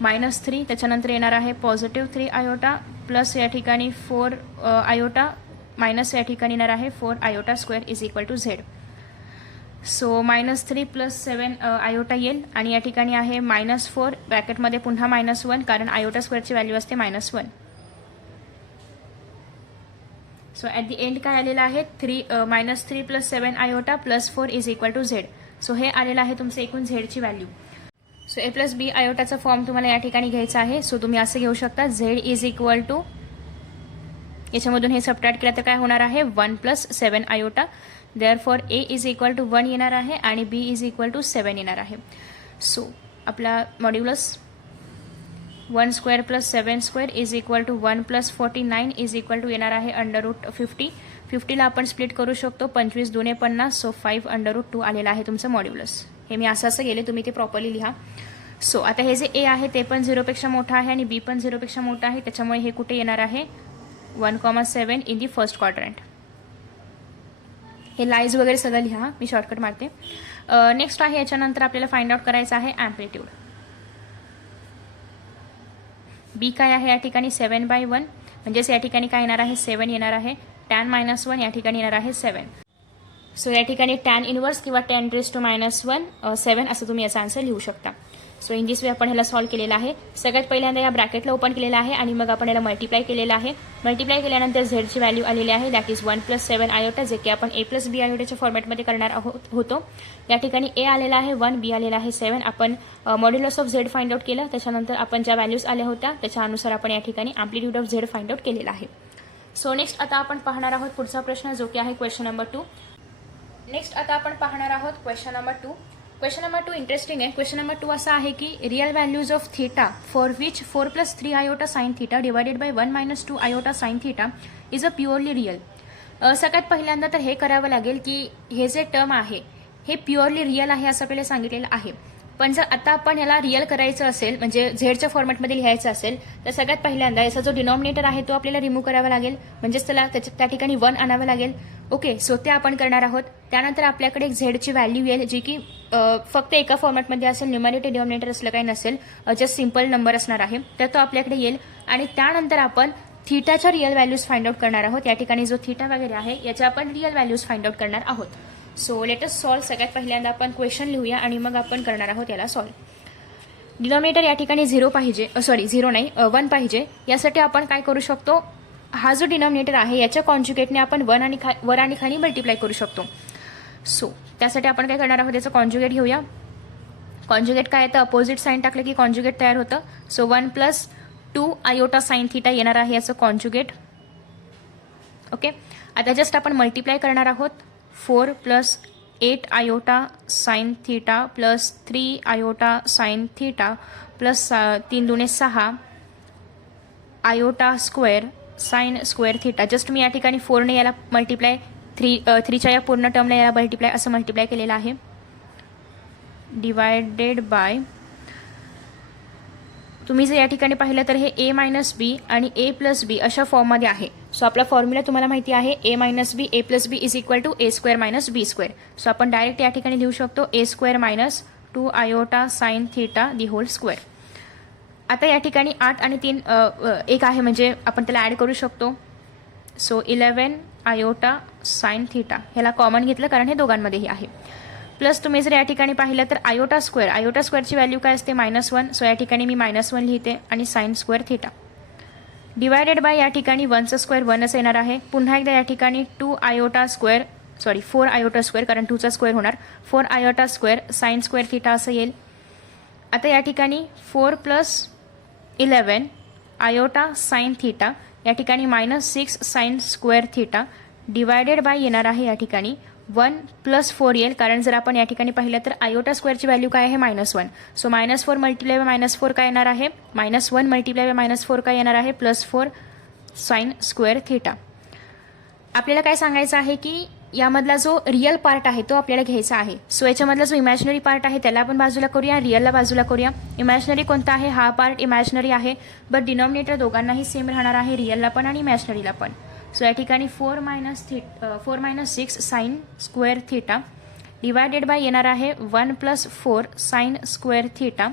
-3 त्याच्यानंतर येणार आहे +3 आयोटा प्लस या ठिकाणी 4 आयोटा मायनस या ठिकाणी येणार आहे 4 iota square is equal to Z. So -3 + 7 iota येईल आणि या ठिकाणी आहे -4 ब्रॅकेटमध्ये पुन्हा -1 कारण आयोटा स्क्वेअरची व्हॅल्यू असते -1. सो ॲट दी एंड काय आलेलं आहे -3 + 7 iota + 4 is equal to Z. So हे आलेलं आहे तुमचं एकूण झेडची व्हॅल्यू. सो a + b आयोटाचा फॉर्म तुम्हाला या ठिकाणी घ्यायचा आहे. सो तुम्ही असं घेऊ शकता झेड इज इक्वल टू, याच्यामधून हे सबट्रॅक्ट केलं तर काय होणार आहे 1 + 7 iota. Therefore a is equal to 1 येणार आहे आणि b इज इक्वल टू 7 येणार आहे. सो आपला modulus 1² + 7² is equal to 1 + 49 is equal to येणार आहे √50. 50ला आपण स्प्लिट करू शकतो 25 × 2 = 50. सो 5 √2 आलेला आहे तुमचं मॉड्युलस. हे मी असं गेले, तुम्ही ते प्रॉपरली लिहा. सो आता हे जे a आहे ते पण 0पेक्षा मोठं आहे आणि b पण 0पेक्षा मोठं आहे, त्याच्यामुळे हे कुठे येणार आहे 1,7 इन दी फर्स्ट क्वाड्रंट. हे लाईज वगैरे सगळं लिहा, मी शॉर्टकट मारते. नेक्स्ट आहे याच्यानंतर आपल्याला फाइंड आउट करायचं आहे ॲम्प्लिट्यूड. बी काय आहे या ठिकाणी 7/1 म्हणजेच या ठिकाणी काय येणार आहे 7 येणार आहे. tan -1 या ठिकाणी येणार आहे 7. सो या ठिकाणी tan इनवर्स किंवा 10⁻⁻1 7 असं तुम्ही याचा आन्सर लिहू शकता. सो इन दिस वे आपण ह्याला सॉल्व्ह केलेला आहे. सगळ्यात पहिल्यांदा या ब्रॅकेटला ओपन केलेला आहे आणि मग आपण याला मल्टिप्लाय केलेला आहे. मल्टिप्लाय केल्यानंतर झेडची व्हॅल्यू आलेली आहे दॅट इज 1 + 7 आयोटा, जे की आपण a + b आयोटाच्या फॉर्मॅटमध्ये करणार होतो. या ठिकाणी a आलेला आहे 1, b आलेला आहे 7. आपण modulus of Z find out केलं, त्याच्यानंतर आपण ज्या व्हॅल्यूज आल्या होत्या त्याच्यानुसार आपण या ठिकाणी amplitude of Z find out केलेला आहे. सो नेक्स्ट आता आपण पाहणार आहोत पुढचा प्रश्न जो की आहे क्वेश्चन नंबर 2. नेक्स्ट आता आपण पाहणार आहोत question number 2. Question number 2 interesting आहे. क्वेश्चन नंबर 2 असा आहे की real values of theta for which 4 + 3 iota sine theta divided by 1 - 2 iota sine theta is a purely real. सगळ्यात पहिल्यांदा तर हे करावं लागेल की हे जे टर्म आहे हे प्युअरली रियल आहे असं आपल्याला सांगितलेलं आहे. पण जर आता आपण याला रियल करायचं असेल म्हणजे झेडच्या फॉर्मॅटमध्ये लिहायचं असेल तर सगळ्यात पहिल्यांदा याचा जो डिनॉमिनेटर आहे तो आपल्याला रिमूव्ह करावा लागेल, म्हणजेच त्याला त्या ठिकाणी 1 आणावं लागेल. ओके, सो ते आपण करणार आहोत. त्यानंतर आपल्याकडे एक झेडची व्हॅल्यू येईल जी की फक्त एका फॉर्मॅटमध्ये असेल, न्यूमरेटर डिनॉमिनेटर असलं काही नसेल, जस्ट सिम्पल नंबर असणार आहे, तर तो आपल्याकडे येईल. आणि त्यानंतर आपण थीटाच्या रिअल व्हॅल्यूज फाइंड आउट करणार आहोत. या ठिकाणी जो थीटा वगैरे आहे याच्या आपण रिअल व्हॅल्यूज फाइंड आउट करणार आहोत. So let us solve. सगळ्यात पहिल्यांदा आपण क्वेश्चन लिहूया आणि मग आपण करणार आहोत याला सॉल्व. डिनॉमिनेटर या ठिकाणी 0 पाहिजे, सॉरी 0 नाही 1 पाहिजे. यासाठी आपण काय करू शकतो, हा जो डिनॉमिनेटर आहे याच्या कॉन्जुगेटने आपण वर आणि खाली मल्टिप्लाय करू शकतो. सो त्यासाठी आपण काय करणार आहोत, याचं कॉन्जुगेट घेऊया. कॉन्जुगेट काय येतं, अपोजिट साईन टाकलं की कॉन्जुगेट तयार होतं. सो 1 + 2 आयोटा साइन थीटा येणार आहे याचं कॉन्जुगेट. ओके, आता जस्ट आपण मल्टिप्लाय करणार आहोत. 4 + 8 iota sine theta plus 3 iota sine theta plus 3 दुणे 6 iota square sine square theta. Just मी या ठिकाणी 4ने याला मल्टिप्लाय 3च्या या पूर्ण टर्मला याला मल्टिप्लाय असं मल्टिप्लाय केलेलं आहे. डिवायडेड बाय, तुम्ही जर या ठिकाणी पाहिलं तर हे a - b आणि a + b अशा फॉर्ममध्ये आहे. सो आपला फॉर्म्युला तुम्हाला माहिती आहे a - b a + b = a² - b². So आपण डायरेक्ट या ठिकाणी लिहू शकतो a² - 2 आयोटा साइन थीटा दी होल स्क्वेअर. आता या ठिकाणी 8 आणि 3 एक आहे म्हणजे आपण त्याला ॲड करू शकतो. सो 11 आयोटा साइन थीटा ह्याला कॉमन घेतलं कारण हे दोघांमध्येही आहे. प्लस तुम्ही जर या ठिकाणी पाहिलं तर आयोटा स्क्वेअरची व्हॅल्यू काय असते -1. सो या ठिकाणी मी -1 लिहिते आणि sign square theta. Divided by या ठिकाणी 1चं स्क्वेअर 1च येणार आहे. पुन्हा एकदा या ठिकाणी 4 आयोटा स्क्वेअर कारण 2चा स्क्वेअर होणार. 4 iota square sine square theta असं येईल. आता या ठिकाणी 4 + 11 आयोटा साइन थीटा या ठिकाणी -6 sign square theta divided by येणार आहे या ठिकाणी 1 + 4 येईल कारण जर आपण या ठिकाणी पाहिलं तर आयोटा स्क्वेअरची व्हॅल्यू काय आहे -1. सो -4 मल्टिप्लाय बाय -4 काय येणार आहे, -1 मल्टिप्लाय बाय -4 काय येणार आहे +4 साइन स्क्वेअर थीटा. आपल्याला काय सांगायचं आहे की यामधला जो रिअल पार्ट आहे तो आपल्याला घ्यायचा आहे. सो याच्यामधला जो इमॅजिनरी पार्ट आहे त्याला आपण बाजूला करूया, रिअलला बाजूला करूया. इमॅजिनरी कोणता आहे, हा पार्ट इमॅजिनरी आहे, बट डिनॉमिनेटर दोघांनाही सेम राहणार आहे, रिअलला पण आणि इमॅजिनरीला पण. सो या ठिकाणी 4 - 6 sign square theta divided by येणार आहे 1 + 4 साइन स्क्वेअर थीटा.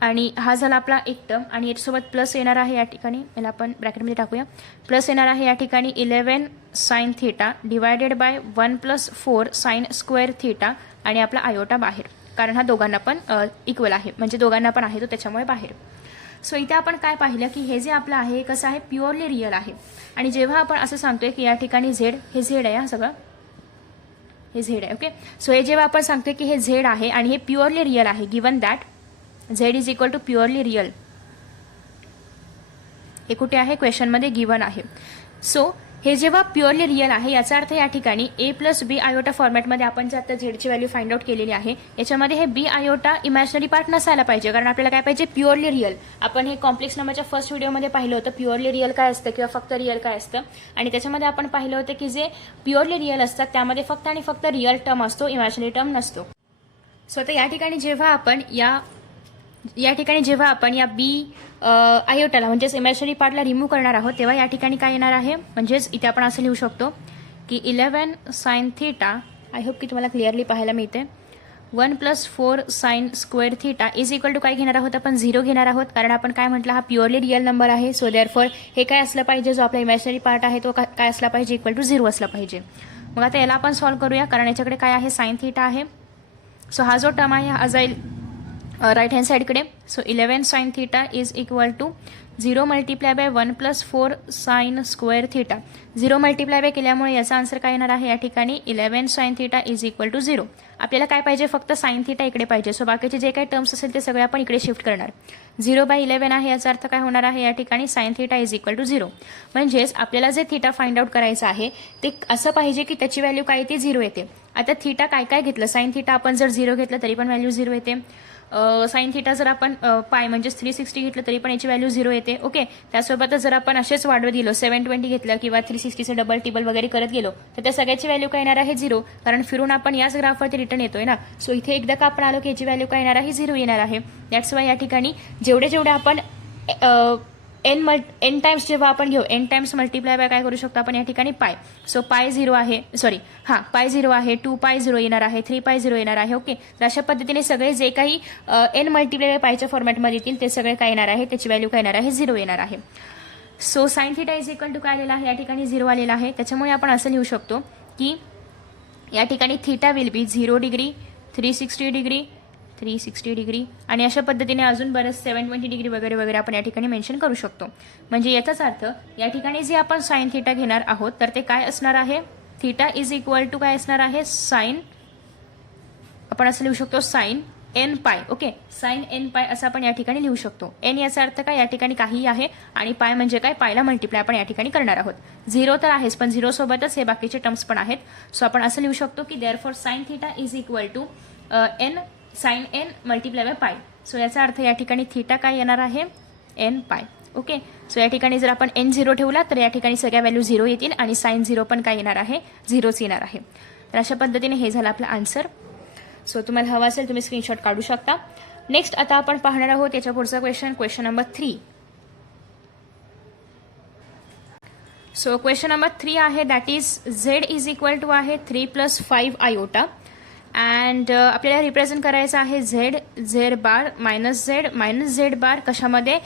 आणि हा झाला आपला एक टर्म आणि याच्यासोबत प्लस येणार आहे या ठिकाणी, याला आपण ब्रॅकेटमध्ये टाकूया. प्लस येणार आहे या ठिकाणी 11 sine theta divided by 1 + 4 sine square theta आणि आपला आयोटा बाहेर कारण हा दोघांना पण इक्वल आहे म्हणजे दोघांना पण आहे तो त्याच्यामुळे बाहेर. सो इथे आपण काय पाहिलं की हे जे आपलं आहे हे कसं आहे, प्युअरली रिअल आहे. आणि जेव्हा आपण असं सांगतोय की या ठिकाणी झेड, हे झेड आहे, हा सगळं हे झेड आहे. ओके, सो हे जेव्हा आपण सांगतोय की हे झेड आहे आणि हे प्युअरली रिअल आहे, given that z = purely real, हे कुठे आहे क्वेश्चनमध्ये गिवन आहे. सो हे जेव्हा प्युअरली रिअल आहे याचा अर्थ या ठिकाणी a + b आयोटा फॉर्मॅटमध्ये आपण जे आता झेडची व्हॅल्यू फाइंड आउट केलेली आहे याच्यामध्ये हे b आयोटा इमॅजिनरी पार्ट नसायला पाहिजे कारण आपल्याला काय पाहिजे, प्युअरली रिअल. आपण हे कॉम्प्लेक्स नंबरच्या फर्स्ट व्हिडिओमध्ये पाहिलं होतं प्युअरली रिअल काय असतं किंवा फक्त रिअल काय असतं, आणि त्याच्यामध्ये आपण पाहिलं होतं की जे प्युअरली रिअल असतात त्यामध्ये फक्त आणि फक्त रिअल टर्म असतो, इमॅजिनरी टर्म नसतो. सो आता या ठिकाणी जेव्हा आपण या बी आयोटाला म्हणजेच इमॅजिनरी पार्टला रिमूव्ह करणार आहोत तेव्हा या ठिकाणी काय येणार आहे, म्हणजेच इथे आपण असं लिहू शकतो की 11 साइन थीटा, आय होप की तुम्हाला क्लिअरली पाहायला मिळते, 1 + 4 साइन स्क्वेअर थीटा = काय घेणार आहोत आपण, 0 घेणार आहोत कारण आपण काय म्हटलं हा प्युअरली रिअल नंबर आहे. सो देअरफॉर हे काय असलं पाहिजे, जो आपला इमॅजिनरी पार्ट आहे तो काय असला पाहिजे, =0 असला पाहिजे. मग आता याला आपण सॉल्व्ह करूया कारण याच्याकडे काय आहे, साइन थीटा आहे. सो हा जो टर्म आहे हा जाईल राईट हँड साईडकडे. So 11 sine theta = 0 multiply by 1 + 4 sine square theta. 0 multiply by केल्यामुळे याचा आन्सर काय येणार आहे या ठिकाणी 11 साइन थीटा = 0. आपल्याला काय पाहिजे, फक्त साइन थीटा इकडे पाहिजे. सो बाकीचे जे काही टर्म्स असेल ते सगळे आपण इकडे शिफ्ट करणार. 0/11 आहे याचा अर्थ काय होणार आहे या ठिकाणी साइन थीटा = 0. म्हणजेच आपल्याला जे थीटा फाइंड आउट करायचं आहे ते असं पाहिजे की त्याची व्हॅल्यू काय येते, 0 येते. आता थीटा काय काय घेतलं, साइन थीटा आपण जर 0 घेतलं तरी पण व्हॅल्यू 0 येते. साइन थीटा जर आपण पाय म्हणजेच 360 घेतलं तरी पण याची व्हॅल्यू 0 येते. ओके, त्यासोबतच जर आपण असेच वाढवत गेलो 720 घेतलं किंवा 360चे डबल टिबल वगैरे करत गेलो तर त्या सगळ्याची व्हॅल्यू काय येणार आहे, 0, कारण फिरून आपण याच ग्राफवरती रिटर्न येतोय ना. सो इथे एकदा का आपण आलो की याची व्हॅल्यू काय येणार आहे, 0 येणार आहे. दॅट्स वाय या ठिकाणी जेवढे आपण एन टाइम्स जेव्हा आपण घेऊ एन टाइम्स मल्टिप्लाय बाय काय करू शकतो आपण या ठिकाणी पाय. सो पाय 0 आहे, सॉरी पाय 0 आहे, 2 पाय 0 येणार आहे, 3 पाय 0 येणार आहे. ओके, तर अशा पद्धतीने सगळे जे काही एन मल्टिप्लाय बाय पायच्या फॉर्मॅटमध्ये येतील ते सगळे काय येणार आहे, त्याची व्हॅल्यू काय येणार आहे, 0 येणार आहे. So sine theta is equal to काय आलेला आहे, या ठिकाणी 0 आलेला आहे. त्याच्यामुळे आपण असं लिहू शकतो की या ठिकाणी theta will be 0 degree, 360 degree, 360 degree आणि अशा पद्धतीने अजून बरंच 720 डिग्री वगैरे वगैरे आपण या ठिकाणी मेन्शन करू शकतो. म्हणजे याचाच अर्थ या ठिकाणी जे आपण साइन थिटा घेणार आहोत तर ते काय असणार आहे, थिटा इज इक्वल टू काय असणार आहे, साइन, आपण असं लिहू शकतो साइन एन पाय. ओके, साइन एन पाय असं आपण या ठिकाणी लिहू शकतो. एन याचा अर्थ काय, या ठिकाणी काही आहे आणि पाय म्हणजे काय, पायला मल्टिप्लाय आपण या ठिकाणी करणार आहोत. 0 तर आहेच पण 0 सोबतच हे बाकीचे टर्म्स पण आहेत. सो आपण असं लिहू शकतो की therefore sine theta is equal to n sine n multiply by pi. So याचा अर्थ या ठिकाणी थिटा काय येणार आहे, एन पाय. ओके, सो या ठिकाणी जर आपण एन 0 ठेवला तर या ठिकाणी सगळ्या व्हॅल्यू 0 येतील आणि साइन 0 पण काय येणार आहे, 0च येणार आहे. तर अशा पद्धतीने हे झालं आपलं आन्सर. सो तुम्हाला हवा असेल तुम्ही स्क्रीनशॉट काढू शकता. नेक्स्ट आता आपण पाहणार आहोत याच्या पुढचा question number 3. So question number 3 आहे that is z is equal to आहे 3 + 5 आयोटा अँड आपल्याला रिप्रेझेंट करायचं आहे झेड बार मायनस झेड बार. कशामध्ये,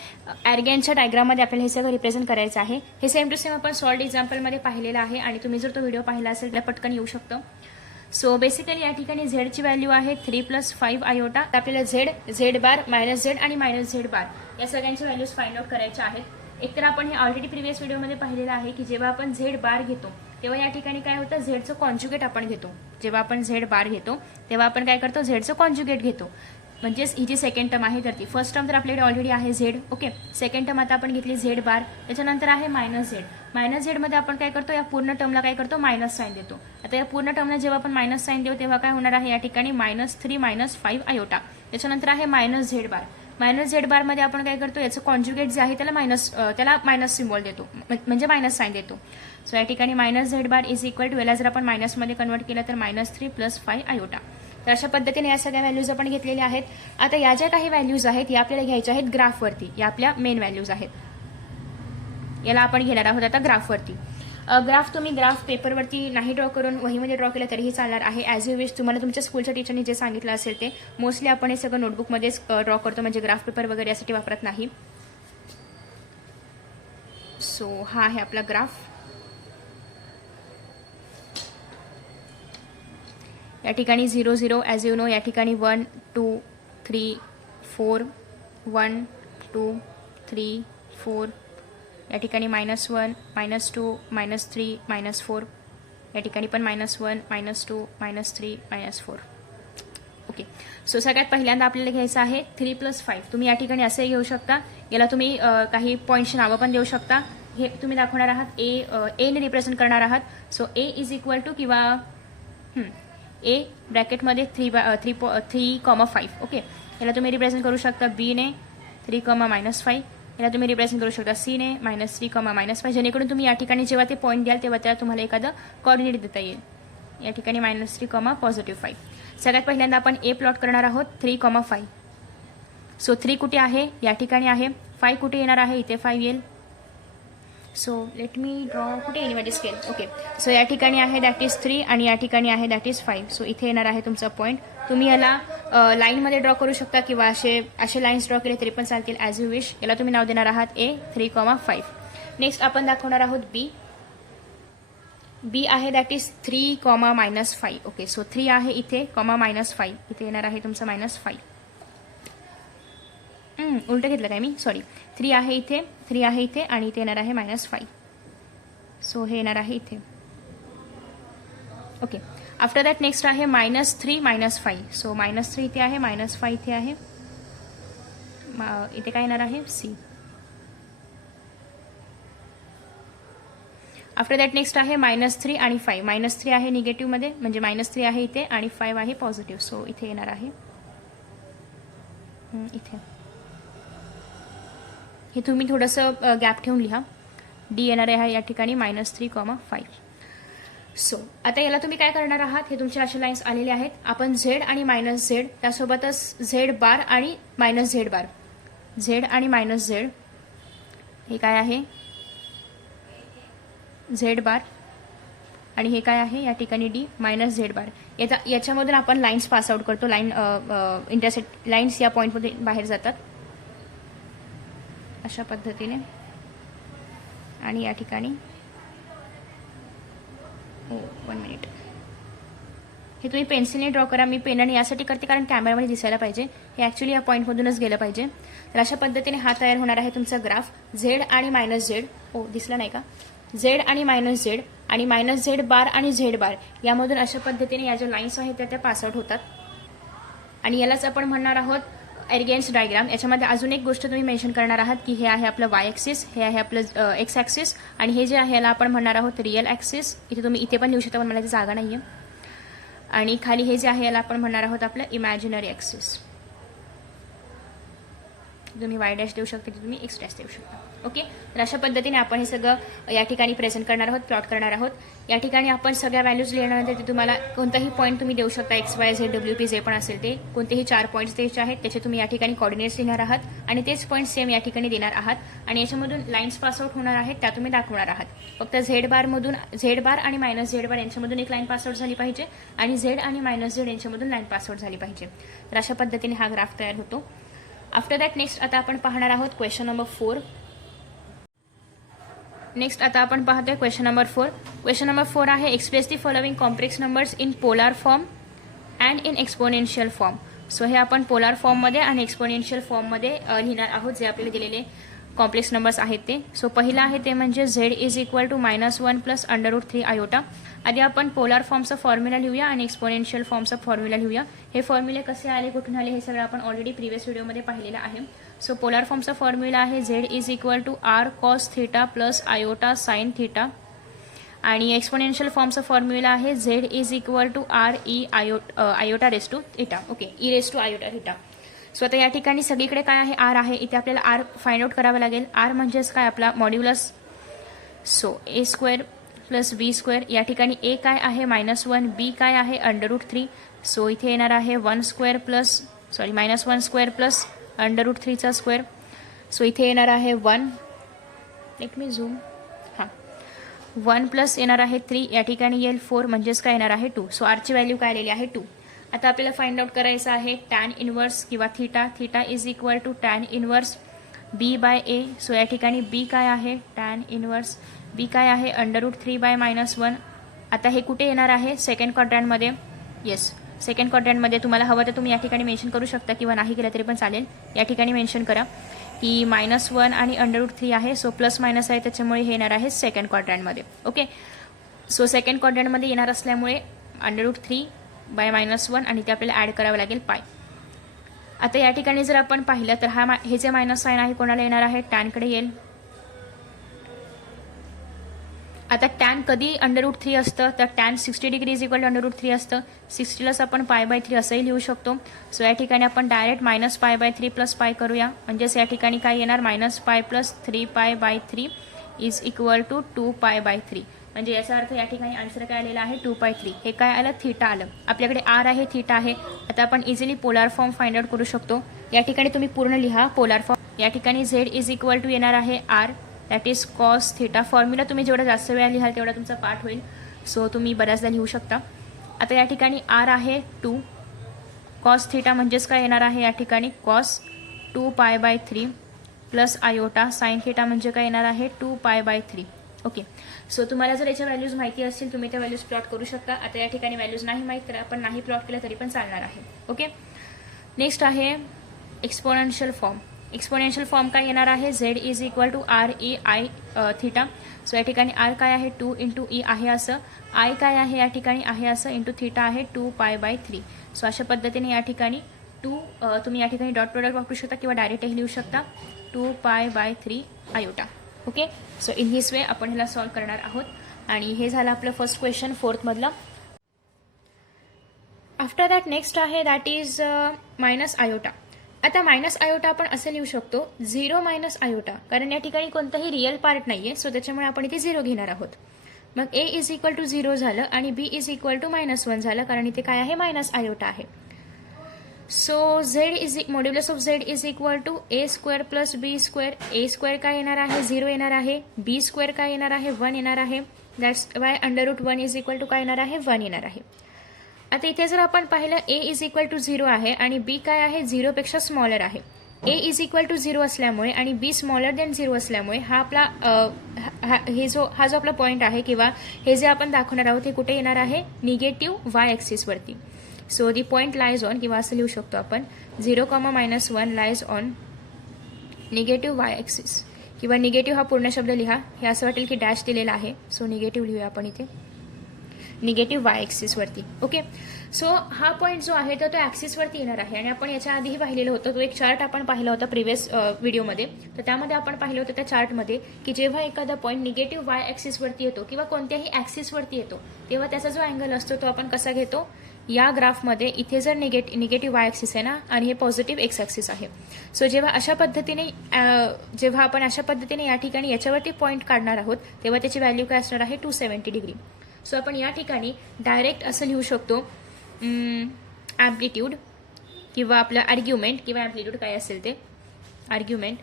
ॲरगॅनच्या डायग्राममध्ये आपल्याला हे सगळं रिप्रेझेंट करायचं आहे. हे सेम टू सेम आपण सॉल्ड एक्झाम्पलमध्ये पाहिलेलं आहे आणि तुम्ही जर तो व्हिडिओ पाहिला असेल तर पटकन येऊ शकतं. सो बेसिकली या ठिकाणी झेडची व्हॅल्यू आहे 3 + 5 आयोटा. आपल्याला झेड बार मायनस झेड आणि मायनस झेड बार या सगळ्यांच्या व्हॅल्यूज फाइंड आउट करायच्या आहेत. एकतर आपण हे ऑलरेडी प्रिव्हियस व्हिडिओमध्ये पाहिलेलं आहे की जेव्हा आपण झेड बार घेतो तेव्हा या ठिकाणी काय होतं, झेडचं कॉन्ज्युगेट आपण घेतो. जेव्हा आपण झेड बार घेतो तेव्हा आपण काय करतो, झेडचं कॉन्ज्युगेट घेतो. म्हणजेच ही जी सेकंड टर्म आहे तर ती फर्स्ट टर्म तर आपल्याकडे ऑलरेडी आहे झेड. ओके, सेकंड टर्म आता आपण घेतली झेड बार, त्याच्यानंतर आहे मायनस झेड. मायनस झेडमध्ये आपण काय करतो, या पूर्ण टर्मला काय करतो, मायनस साईन देतो. आता या पूर्ण टर्मला जेव्हा आपण मायनस साईन देऊ तेव्हा काय होणार आहे, या ठिकाणी -3 - 5 आयोटा. त्याच्यानंतर आहे मायनस झेड बार. मायनस झेड बार मध्ये आपण काय करतो, याचं कॉन्ज्युगेट जे आहे त्याला मायनस सिम्बॉल देतो, म्हणजे मायनस साईन देतो. सो या ठिकाणी minus z bar is equal to, याला जर आपण मायनसमध्ये कन्वर्ट केलं तर -3 + 5 आयोटा. तर अशा पद्धतीने या सगळ्या व्हॅल्यूज आपण घेतलेल्या आहेत. आता या ज्या काही व्हॅल्यूज आहेत या आपल्याला घ्यायच्या आहेत ग्राफवरती. या आपल्या मेन व्हॅल्यूज आहेत, याला आपण घेणार आहोत आता ग्राफवरती. ग्राफ तुम्ही ग्राफ पेपरवरती नाही ड्रॉ करून वहीमध्ये ड्रॉ केलं तरीही चालणार आहे. ॲज यू विश, तुम्हाला तुमच्या स्कूलच्या टीचरनी जे सांगितलं असेल ते. मोस्टली आपण हे सगळं नोटबुकमध्येच ड्रॉ करतो, म्हणजे ग्राफ पेपर वगैरे यासाठी वापरत नाही. सो हा आहे आपला ग्राफ. या ठिकाणी 0 0 ॲज यू नो, या ठिकाणी 1 2 3 4 1 2 3 4, या ठिकाणी -1 -2 -3 -4, या ठिकाणी पण -1 -2 -3 -4. ओके, सो सगळ्यात पहिल्यांदा आपल्याला घ्यायचं आहे 3 + 5. तुम्ही या ठिकाणी असंही घेऊ शकता, याला तुम्ही काही पॉईंटची नावं पण देऊ शकता. हे तुम्ही दाखवणार आहात ए ने रिप्रेझेंट करणार आहात. So a is equal to किंवा ए ब्रॅकेटमध्ये 3,5. ओके, याला तुम्ही रिप्रेझेंट करू शकता बी ने 3, -5. याला तुम्ही रिप्रेझेंट करू शकता सी ने -3, -5, जेणेकरून तुम्ही या ठिकाणी जेव्हा ते पॉईंट द्याल तेव्हा त्याला तुम्हाला एखादं कॉर्डिनेट देता येईल. या ठिकाणी -3, +5. सगळ्यात पहिल्यांदा आपण ए प्लॉट करणार आहोत 3, 5. सो 3 कुठे आहे, या ठिकाणी आहे. 5 कुठे येणार आहे, इथे 5 येईल. सो लेट मी ड्रॉ, कुठे येईल माझी स्केल. ओके, सो या ठिकाणी आहे दॅट इज 3 आणि या ठिकाणी आहे दॅट इज 5. सो इथे येणार आहे तुमचा पॉईंट. तुम्ही याला लाईनमध्ये ड्रॉ करू शकता किंवा असे लाईन्स ड्रॉ केले तरी पण चालतील, ॲज यू विश. याला तुम्ही नाव देणार आहात ए 3, 5. नेक्स्ट आपण दाखवणार आहोत बी आहे दॅट इज 3, -5. ओके, सो 3 आहे इथे, -5 इथे येणार आहे तुमचं -5. उलटं घेतलं काय मी, सॉरी. 3 आहे इथे आणि इथे येणार आहे -5. सो हे येणार आहे इथे. ओके, आफ्टर दॅट नेक्स्ट आहे -3 - 5. सो -3 इथे आहे, -5 इथे आहे. इथे काय येणार आहे, सी. आफ्टर दॅट नेक्स्ट आहे -3 आणि 5. -3 आहे निगेटिव्हमध्ये, म्हणजे -3 आहे इथे आणि 5 आहे पॉझिटिव्ह. सो इथे येणार आहे इथे. हे तुम्ही थोडंसं गॅप ठेवून लिहा. डी येणार आहे या ठिकाणी -3, 5. सो आता याला तुम्ही काय करणार आहात, हे तुमचे असे लाईन्स आलेले आहेत. आपण झेड आणि -झेड, त्यासोबतच झेड बार आणि -झेड बार, झेड आणि -झेड, हे काय आहे झेड बार आणि हे काय आहे या ठिकाणी डी मायनस झेड बार. याच्यामधून आपण लाईन्स पास आउट करतो. लाईन इंटरसेक्ट लाईन्स या पॉईंटमध्ये बाहेर जातात अशा पद्धतीने. आणि या ठिकाणी 1 मिनिट हे तुम्ही पेन्सिलने ड्रॉ करा. मी पेनाने यासाठी करते कारण कॅमेरामध्ये दिसायला पाहिजे. हे ॲक्च्युली या पॉईंटमधूनच गेलं पाहिजे. तर अशा पद्धतीने हा तयार होणार आहे तुमचा ग्राफ. झेड आणि मायनस झेड, दिसला नाही का, झेड आणि मायनस झेड आणि मायनस झेड बार आणि झेड बार यामधून अशा पद्धतीने या ज्या लाईन्स आहेत त्या पासआउट होतात. आणि यालाच आपण म्हणणार आहोत एरगेन्स डायग्राम. याच्यामध्ये अजून एक गोष्ट तुम्ही मेन्शन करणार आहात की हे आहे आपलं वाय ॲक्सिस, हे आहे आपलं एक्स ॲक्सिस आणि हे जे आहे याला आपण म्हणणार आहोत रिअल ॲक्सिस. तुम्ही इथे पण लिहू शकता पण मला ती जागा नाही आहे. आणि खाली हे जे आहे याला आपण म्हणणार आहोत आपलं इमॅजिनरी ॲक्सिस. तुम्ही वाय डॅश देऊ शकता, तुम्ही एक्स डॅश देऊ शकता. ओके. तर अशा पद्धतीने आपण हे सगळं या ठिकाणी प्रेझेंट करणार आहोत, प्लॉट करणार आहोत. या ठिकाणी आपण सगळ्या व्हॅल्यूज लिहिल्यानंतर ते तुम्हाला कोणताही पॉईंट तुम्ही देऊ शकता, x Y Z W P जे पण असेल ते कोणतेही 4 पॉईंट्स द्यायचे आहेत त्याचे तुम्ही या ठिकाणी कॉर्डिनेट्स लिहिणार आहात आणि तेच पॉईंट सेम या ठिकाणी देणार आहात. आणि याच्यामधून लाईन्स पासआउट होणार आहेत त्या तुम्ही दाखवणार आहात. फक्त झेड बार आणि मायनस झेड बार यांच्यामधून एक लाईन पासआउट झाली पाहिजे आणि झेड आणि मायनस झेड यांच्यामधून लाईन पासआउट झाली पाहिजे. तर अशा पद्धतीने हा ग्राफ तयार होतो. आफ्टर दॅट नेक्स्ट आता आपण पाहणार आहोत क्वेश्चन नंबर 4. नेक्स्ट आता आपण पाहतोय क्वेश्चन नंबर 4. क्वेश्चन नंबर 4 आहे express the following complex numbers in polar form and in exponential form. So हे आपण पोलार फॉर्ममध्ये आणि एक्सपोनेन्शियल फॉर्ममध्ये लिहिणार आहोत जे आपल्याला दिलेले कॉम्प्लेक्स नंबर्स आहेत ते. सो पहिला आहे ते म्हणजे z is equal to -1 plus √3 iota. आधी आपण पोलार फॉर्मचा फॉर्म्युला लिहूया आणि एक्सपोनेन्शियल फॉर्मचा फॉर्म्युला लिहूया. हे फॉर्म्युले कसे आले, कुठून आले, हे सगळं आपण ऑलरेडी प्रिव्हियस व्हिडिओमध्ये पाहिलेलं आहे. सो पोलार फॉर्मचा फॉर्म्युला आहे Z is equal to r cos theta plus iota sine theta. आणि एक्सपोनेन्शियल फॉर्मचा फॉर्म्युला आहे Z is equal to r e iota raise to theta. Okay, e raise to iota theta. So आता या ठिकाणी सगळीकडे काय आहे, आर आहे. इथे आपल्याला आर फाइंड आउट करावा लागेल. आर म्हणजेच काय, आपला modulus. So a² plus b². या ठिकाणी a काय आहे -1, b काय आहे √3. सो इथे येणार आहे -1² प्लस √3². सो इथे येणार आहे 1. Let me zoom. 1 प्लस येणार आहे 3. या ठिकाणी येईल 4 म्हणजेच काय येणार आहे 2. सो आरची व्हॅल्यू काय आलेली आहे 2. आता आपल्याला फाइंड आउट करायचं आहे टॅन इनवर्स किंवा theta is equal to tan inverse b/a. So या ठिकाणी b काय आहे टॅन इनवर्स b काय आहे √3/-1. आता हे कुठे येणार आहे सेकंड क्वाड्रंटमध्ये. येस, सेकंड क्वाड्रंटमध्ये. तुम्हाला हवं तर तुम्ही या ठिकाणी मेन्शन करू शकता किंवा नाही केलं तरी पण चालेल. या ठिकाणी मेन्शन करा की -1 आणि √3 आहे. सो प्लस मायनस आहे त्याच्यामुळे हे येणार आहे सेकंड क्वाड्रंटमध्ये. ओके. सो सेकंड क्वाड्रंटमध्ये येणार असल्यामुळे √3/-1 आणि ते आपल्याला ॲड करावं लागेल पाय. आता या ठिकाणी जर आपण पाहिलं तर हे जे मायनस साइन आहे कोणाला येणार आहे टॅनकडे येईल. आता टॅन कधी √3 असतं तर tan 60 degree is equal to √3 असतं. 60लाच आपण π/3 असंही लिहू शकतो. सो या ठिकाणी आपण डायरेक्ट -π/3 प्लस पाय करूया. म्हणजेच या ठिकाणी काय येणार -π प्लस 3π/3 इज इक्वल टू 2π/3. म्हणजे याचा अर्थ या ठिकाणी आन्सर काय आलेला आहे 2π3. हे काय आलं, थिटा आलं. आपल्याकडे आर आहे, थिटा आहे. आता आपण easily polar form find out करू शकतो. या ठिकाणी तुम्ही पूर्ण लिहा पोलार फॉर्म. या ठिकाणी झेड इज इक्वल टू येणार आहे r that is cos theta. Formula तुम्ही जेवढा जास्त वेळा लिहाल तेवढा तुमचा पाठ होईल. सो तुम्ही बऱ्याचदा लिहू शकता. आता या ठिकाणी आर आहे 2. कॉस थिटा म्हणजेच काय येणार आहे या ठिकाणी cos 2π/3 plus iota sine theta म्हणजे काय येणार आहे 2π/3. ओके. सो तुम्हाला जर याच्या व्हॅल्यूज माहिती असतील तुम्ही त्या व्हॅल्यूज प्लॉट करू शकता. आता या ठिकाणी व्हॅल्यूज नाही माहीत तर आपण नाही प्लॉट केलं तरी पण चालणार आहे. ओके. नेक्स्ट आहे एक्सपोनेन्शियल फॉर्म. एक्सपोनेन्शियल फॉर्म काय येणार आहे Z is equal to r e i theta. So या ठिकाणी आर काय आहे 2 × ई आहे असं, आय काय आहे या ठिकाणी आहे असं, इंटू थिटा आहे 2π/3. सो अशा पद्धतीने या ठिकाणी तुम्ही या ठिकाणी डॉट प्रोडक्ट वापरू शकता किंवा डायरेक्टही लिहू शकता 2π/3 iota. Okay. So in this way आपण ह्याला सॉल्व्ह करणार आहोत. आणि हे झालं आपलं फर्स्ट क्वेश्चन 4th मधलं. आफ्टर दॅट नेक्स्ट आहे दॅट इज मायनस आयोटा. आता मायनस आयोटा आपण असं लिहू शकतो 0 - आयोटा, कारण या ठिकाणी कोणताही रिअल पार्ट नाहीये. सो त्याच्यामुळे आपण इथे 0 घेणार आहोत. मग a इज इक्वल टू 0 झालं आणि b इज इक्वल टू -1 झालं, कारण इथे काय आहे मायनस आयोटा आहे. So modulus of Z is equal to a square plus b square. A square काय येणार आहे 0 येणार आहे. बी स्क्वेअर काय येणार आहे 1 येणार आहे. That's why √1 is equal to काय येणार आहे 1 येणार आहे. आता इथे जर आपण पाहिलं ए इज इक्वल टू 0 आहे आणि बी काय आहे 0 पेक्षा स्मॉलर आहे. ए इज इक्वल टू 0 असल्यामुळे आणि बी स्मॉलर देन 0 असल्यामुळे हा आपला जो आपला पॉईंट आहे किंवा हे जे आपण दाखवणार आहोत हे कुठे येणार आहे निगेटिव्ह वाय ॲक्सिसवरती. So the point lies on किंवा असं लिहू शकतो आपण 0,-1 lies on negative Y axis किंवा निगेटिव्ह हा पूर्ण शब्द लिहा. हे असं वाटेल की डॅश दिलेला आहे. सो निगेटिव्ह लिहूया आपण इथे निगेटिव्ह वाय ॲक्सिसवरती. ओके. सो हा पॉईंट जो आहे तो ॲक्सिसवरती येणार आहे आणि आपण याच्या आधीही पाहिलेलं होतं. तो एक चार्ट आपण पाहिला होता प्रिव्हियस व्हिडिओमध्ये. तर त्यामध्ये आपण पाहिलं होतं त्या चार्टमध्ये की जेव्हा एखादा पॉईंट निगेटिव्ह वाय ॲक्सिसवरती येतो किंवा कोणत्याही ॲक्सिसवरती येतो तेव्हा त्याचा जो अँगल असतो तो आपण कसा घेतो. या ग्राफमध्ये इथे जर निगेटिव्ह वाय ॲक्सिस आहे ना आणि हे पॉझिटिव्ह एक्स ॲक्सिस आहे. सो जेव्हा आपण अशा पद्धतीने या ठिकाणी याच्यावरती पॉईंट काढणार आहोत तेव्हा त्याची व्हॅल्यू काय असणार आहे 270 डिग्री. सो आपण या ठिकाणी डायरेक्ट असं लिहू शकतो ॲम्प्लिट्यूड किंवा आपलं आर्ग्युमेंट किंवा ॲम्प्लिट्यूड काय असेल ते argument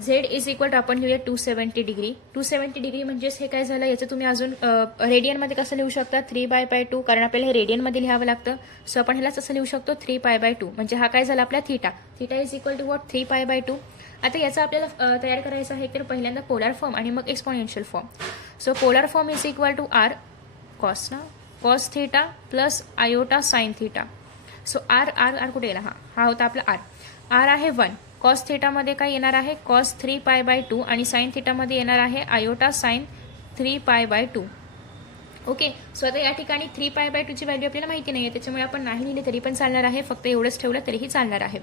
z is equal to आपण लिहूया 270 डिग्री. 270 डिग्री म्हणजेच हे काय झालं याचं तुम्ही अजून रेडियनमध्ये कसं लिहू शकता 3π/2 कारण आपल्याला हे रेडियनमध्ये लिहावं लागतं. सो आपण ह्यालाच असं लिहू शकतो 3π/2 म्हणजे हा काय झाला आपला theta. Theta is equal to what 3π/2. आता याचा आपल्याला तयार करायचं आहे तर पहिल्यांदा पोलार फॉर्म आणि मग exponential form. So polar form is equal to r cos theta plus iota sine theta. So r कुठे गेला हा होता आपला आर आहे 1. कॉस थिटामध्ये काय येणार आहे कॉस 3π/2 आणि साइन थिटामध्ये येणार आहे आयोटा साइन 3π/2. ओके. सो आता या ठिकाणी 3π/2 ची व्हॅल्यू आपल्याला माहिती नाही आहे त्याच्यामुळे आपण नाही लिहिले तरी पण चालणार आहे. फक्त एवढंच ठेवलं तरीही चालणार आहे.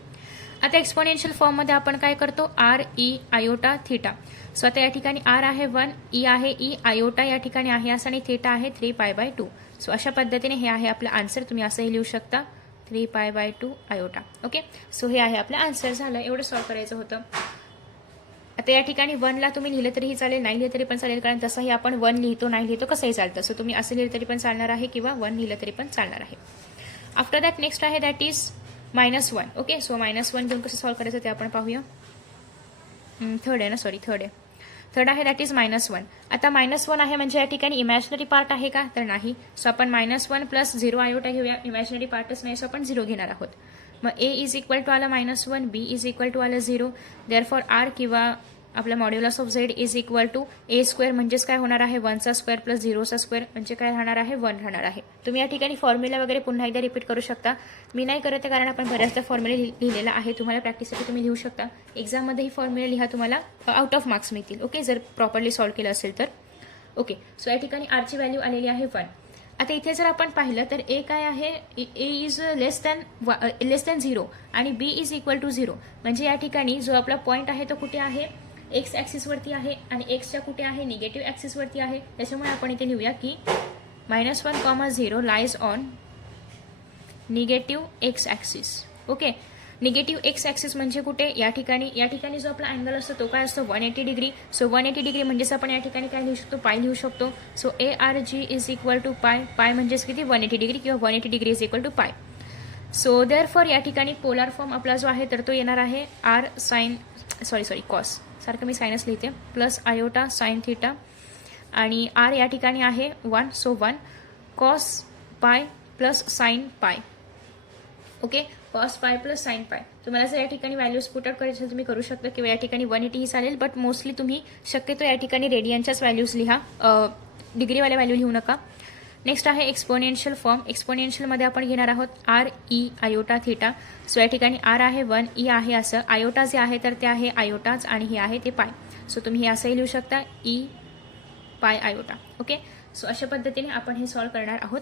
आता एक्सपोनेन्शियल फॉर्ममध्ये आपण काय करतो r e iota theta. So आता या ठिकाणी आर आहे 1 ई आहे ई आयोटा या ठिकाणी आहे असं आणि थिटा आहे 3π/2. सो अशा पद्धतीने हे आहे आपलं आन्सर. तुम्ही असंही लिहू शकता 3π/2 आयोटा. ओके. सो हे आहे आपलं आन्सर. झालं एवढं सॉल्व्ह करायचं होतं. आता या ठिकाणी 1ला तुम्ही लिहिलं तरीही चालेल नाही लिहिलं तरी पण चालेल कारण तसंही आपण 1 लिहितो नाही लिहितो कसंही चालतं. सो तुम्ही असं लिहिलं तरी पण चालणार आहे किंवा 1 लिहिलं तरी पण चालणार आहे. आफ्टर दॅट नेक्स्ट आहे दॅट इज -1. ओके. सो -1 घेऊन कसं सॉल्व्ह करायचं ते आपण पाहूया. थर्ड आहे थर्ड आहे दॅट इज -1. आता -1 आहे म्हणजे या ठिकाणी इमॅजिनरी पार्ट आहे का तर नाही. सो आपण -1 प्लस 0 आयोटा घेऊया. इमॅजिनरी पार्टच नाही सो आपण 0 घेणार आहोत. मग ए इज इक्वल टू आलं -1 बी इज इक्वल टू आलं 0. देअरफॉर आर किंवा आपला modulus of Z is equal to a square म्हणजेच काय होणार आहे 1चा स्क्वेअर प्लस 0चा स्क्वेअर म्हणजे काय राहणार आहे 1 राहणार आहे. तुम्ही या ठिकाणी फॉर्म्युला वगैरे पुन्हा एकदा रिपीट करू शकता. मी नाही करत आहे कारण आपण बऱ्याचदा फॉर्म्युला लिहिलेला आहे. तुम्हाला प्रॅक्टिससाठी तुम्ही लिहू शकता. एक्झाममध्ये ही फॉर्म्युला लिहा तुम्हाला आउट ऑफ मार्क्स मिळतील. ओके. जर प्रॉपरली सॉल्व्ह केलं असेल तर. ओके. सो या ठिकाणी आरची व्हॅल्यू आलेली आहे 1. आता इथे जर आपण पाहिलं तर ए काय आहे ए इज लेस दॅन 0 आणि बी इज इक्वल टू 0 म्हणजे या ठिकाणी जो आपला पॉईंट आहे तो कुठे आहे एक्स ॲक्सिसवरती आहे आणि एक्सच्या कुठे आहे निगेटिव्ह ॲक्सिसवरती आहे. त्याच्यामुळे आपण इथे लिहूया की -1,0 lies on negative x axis. Okay. Negative x axis म्हणजे कुठे या ठिकाणी जो आपला अँगल असतो तो काय असतो 180 डिग्री. सो 180 डिग्री म्हणजेच आपण या ठिकाणी काय लिहू शकतो पाय लिहू शकतो. So ARG is equal to pi म्हणजेच किती 180 डिग्री किंवा 180 degree is equal to pi. So therefore या ठिकाणी पोलार फॉर्म आपला जो आहे तर तो येणार आहे आर साइन कॉस सारखं मी सायनस लिहिते प्लस आयोटा साइन थिटा आणि आर या ठिकाणी आहे 1. So 1 cos pi plus sine pi. Okay. Cos pi plus sine pi. तुम्हाला जर या ठिकाणी व्हॅल्यूज पुट आउट करायचे असेल तुम्ही करू शकता किंवा या ठिकाणी 180 ही चालेल बट मोस्टली तुम्ही शक्यतो या ठिकाणी रेडियनच्याच व्हॅल्यूज लिहा डिग्रीवाल्या व्हॅल्यू लिहू नका. नेक्स्ट आहे एक्सपोनेन्शियल फॉर्म. एक्सपोनेन्शियलमध्ये आपण घेणार आहोत r e iota theta. So या ठिकाणी आर आहे 1 ई आहे असं आयोटा जे आहे तर ते आहे आयोटाच आणि हे आहे ते पाय. सो तुम्ही हे असंही लिहू शकता ई पाय आयोटा. ओके. सो अशा पद्धतीने आपण हे सॉल्व्ह करणार आहोत.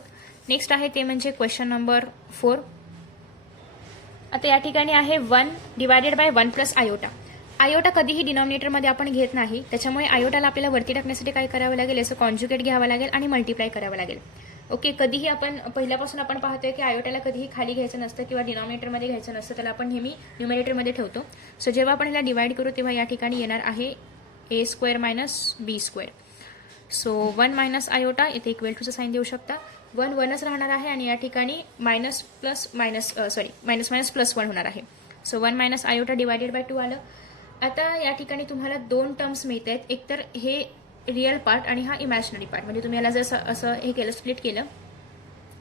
नेक्स्ट आहे ते म्हणजे क्वेश्चन नंबर 4. आता या ठिकाणी आहे 1 divided by 1 plus iota. Iota कधीही डिनॉमिनेटरमध्ये आपण घेत नाही त्याच्यामुळे आयोटाला आपल्याला वरती टाकण्यासाठी काय करावं लागेल याचं कॉन्ज्युगेट घ्यावं लागेल आणि मल्टिप्लाय करावं लागेल. ओके. कधीही आपण पहिल्यापासून आपण पाहतोय की आयोटाला कधीही खाली घ्यायचं नसतं किंवा डिनॉमिनेटरमध्ये घ्यायचं नसतं त्याला आपण नेहमी न्यूमरेटरमध्ये ठेवतो. सो जेव्हा आपण ह्याला डिवाइड करू तेव्हा या ठिकाणी येणार आहे ए स्क्वेअर मायनस बी स्क्वेअर. सो 1 मायनस आयोटा इथे इक्वल टूचं साईन देऊ शकता 1 1च राहणार आहे आणि या ठिकाणी मायनस मायनस प्लस 1 होणार आहे. So 1 minus iota divided by 2 आलं. आता या ठिकाणी तुम्हाला 2 टर्म्स मिळत आहेत, एकतर हे रिअल पार्ट आणि हा इमॅजिनरी पार्ट. म्हणजे तुम्ही याला जर असं हे केलं, स्प्लिट केलं,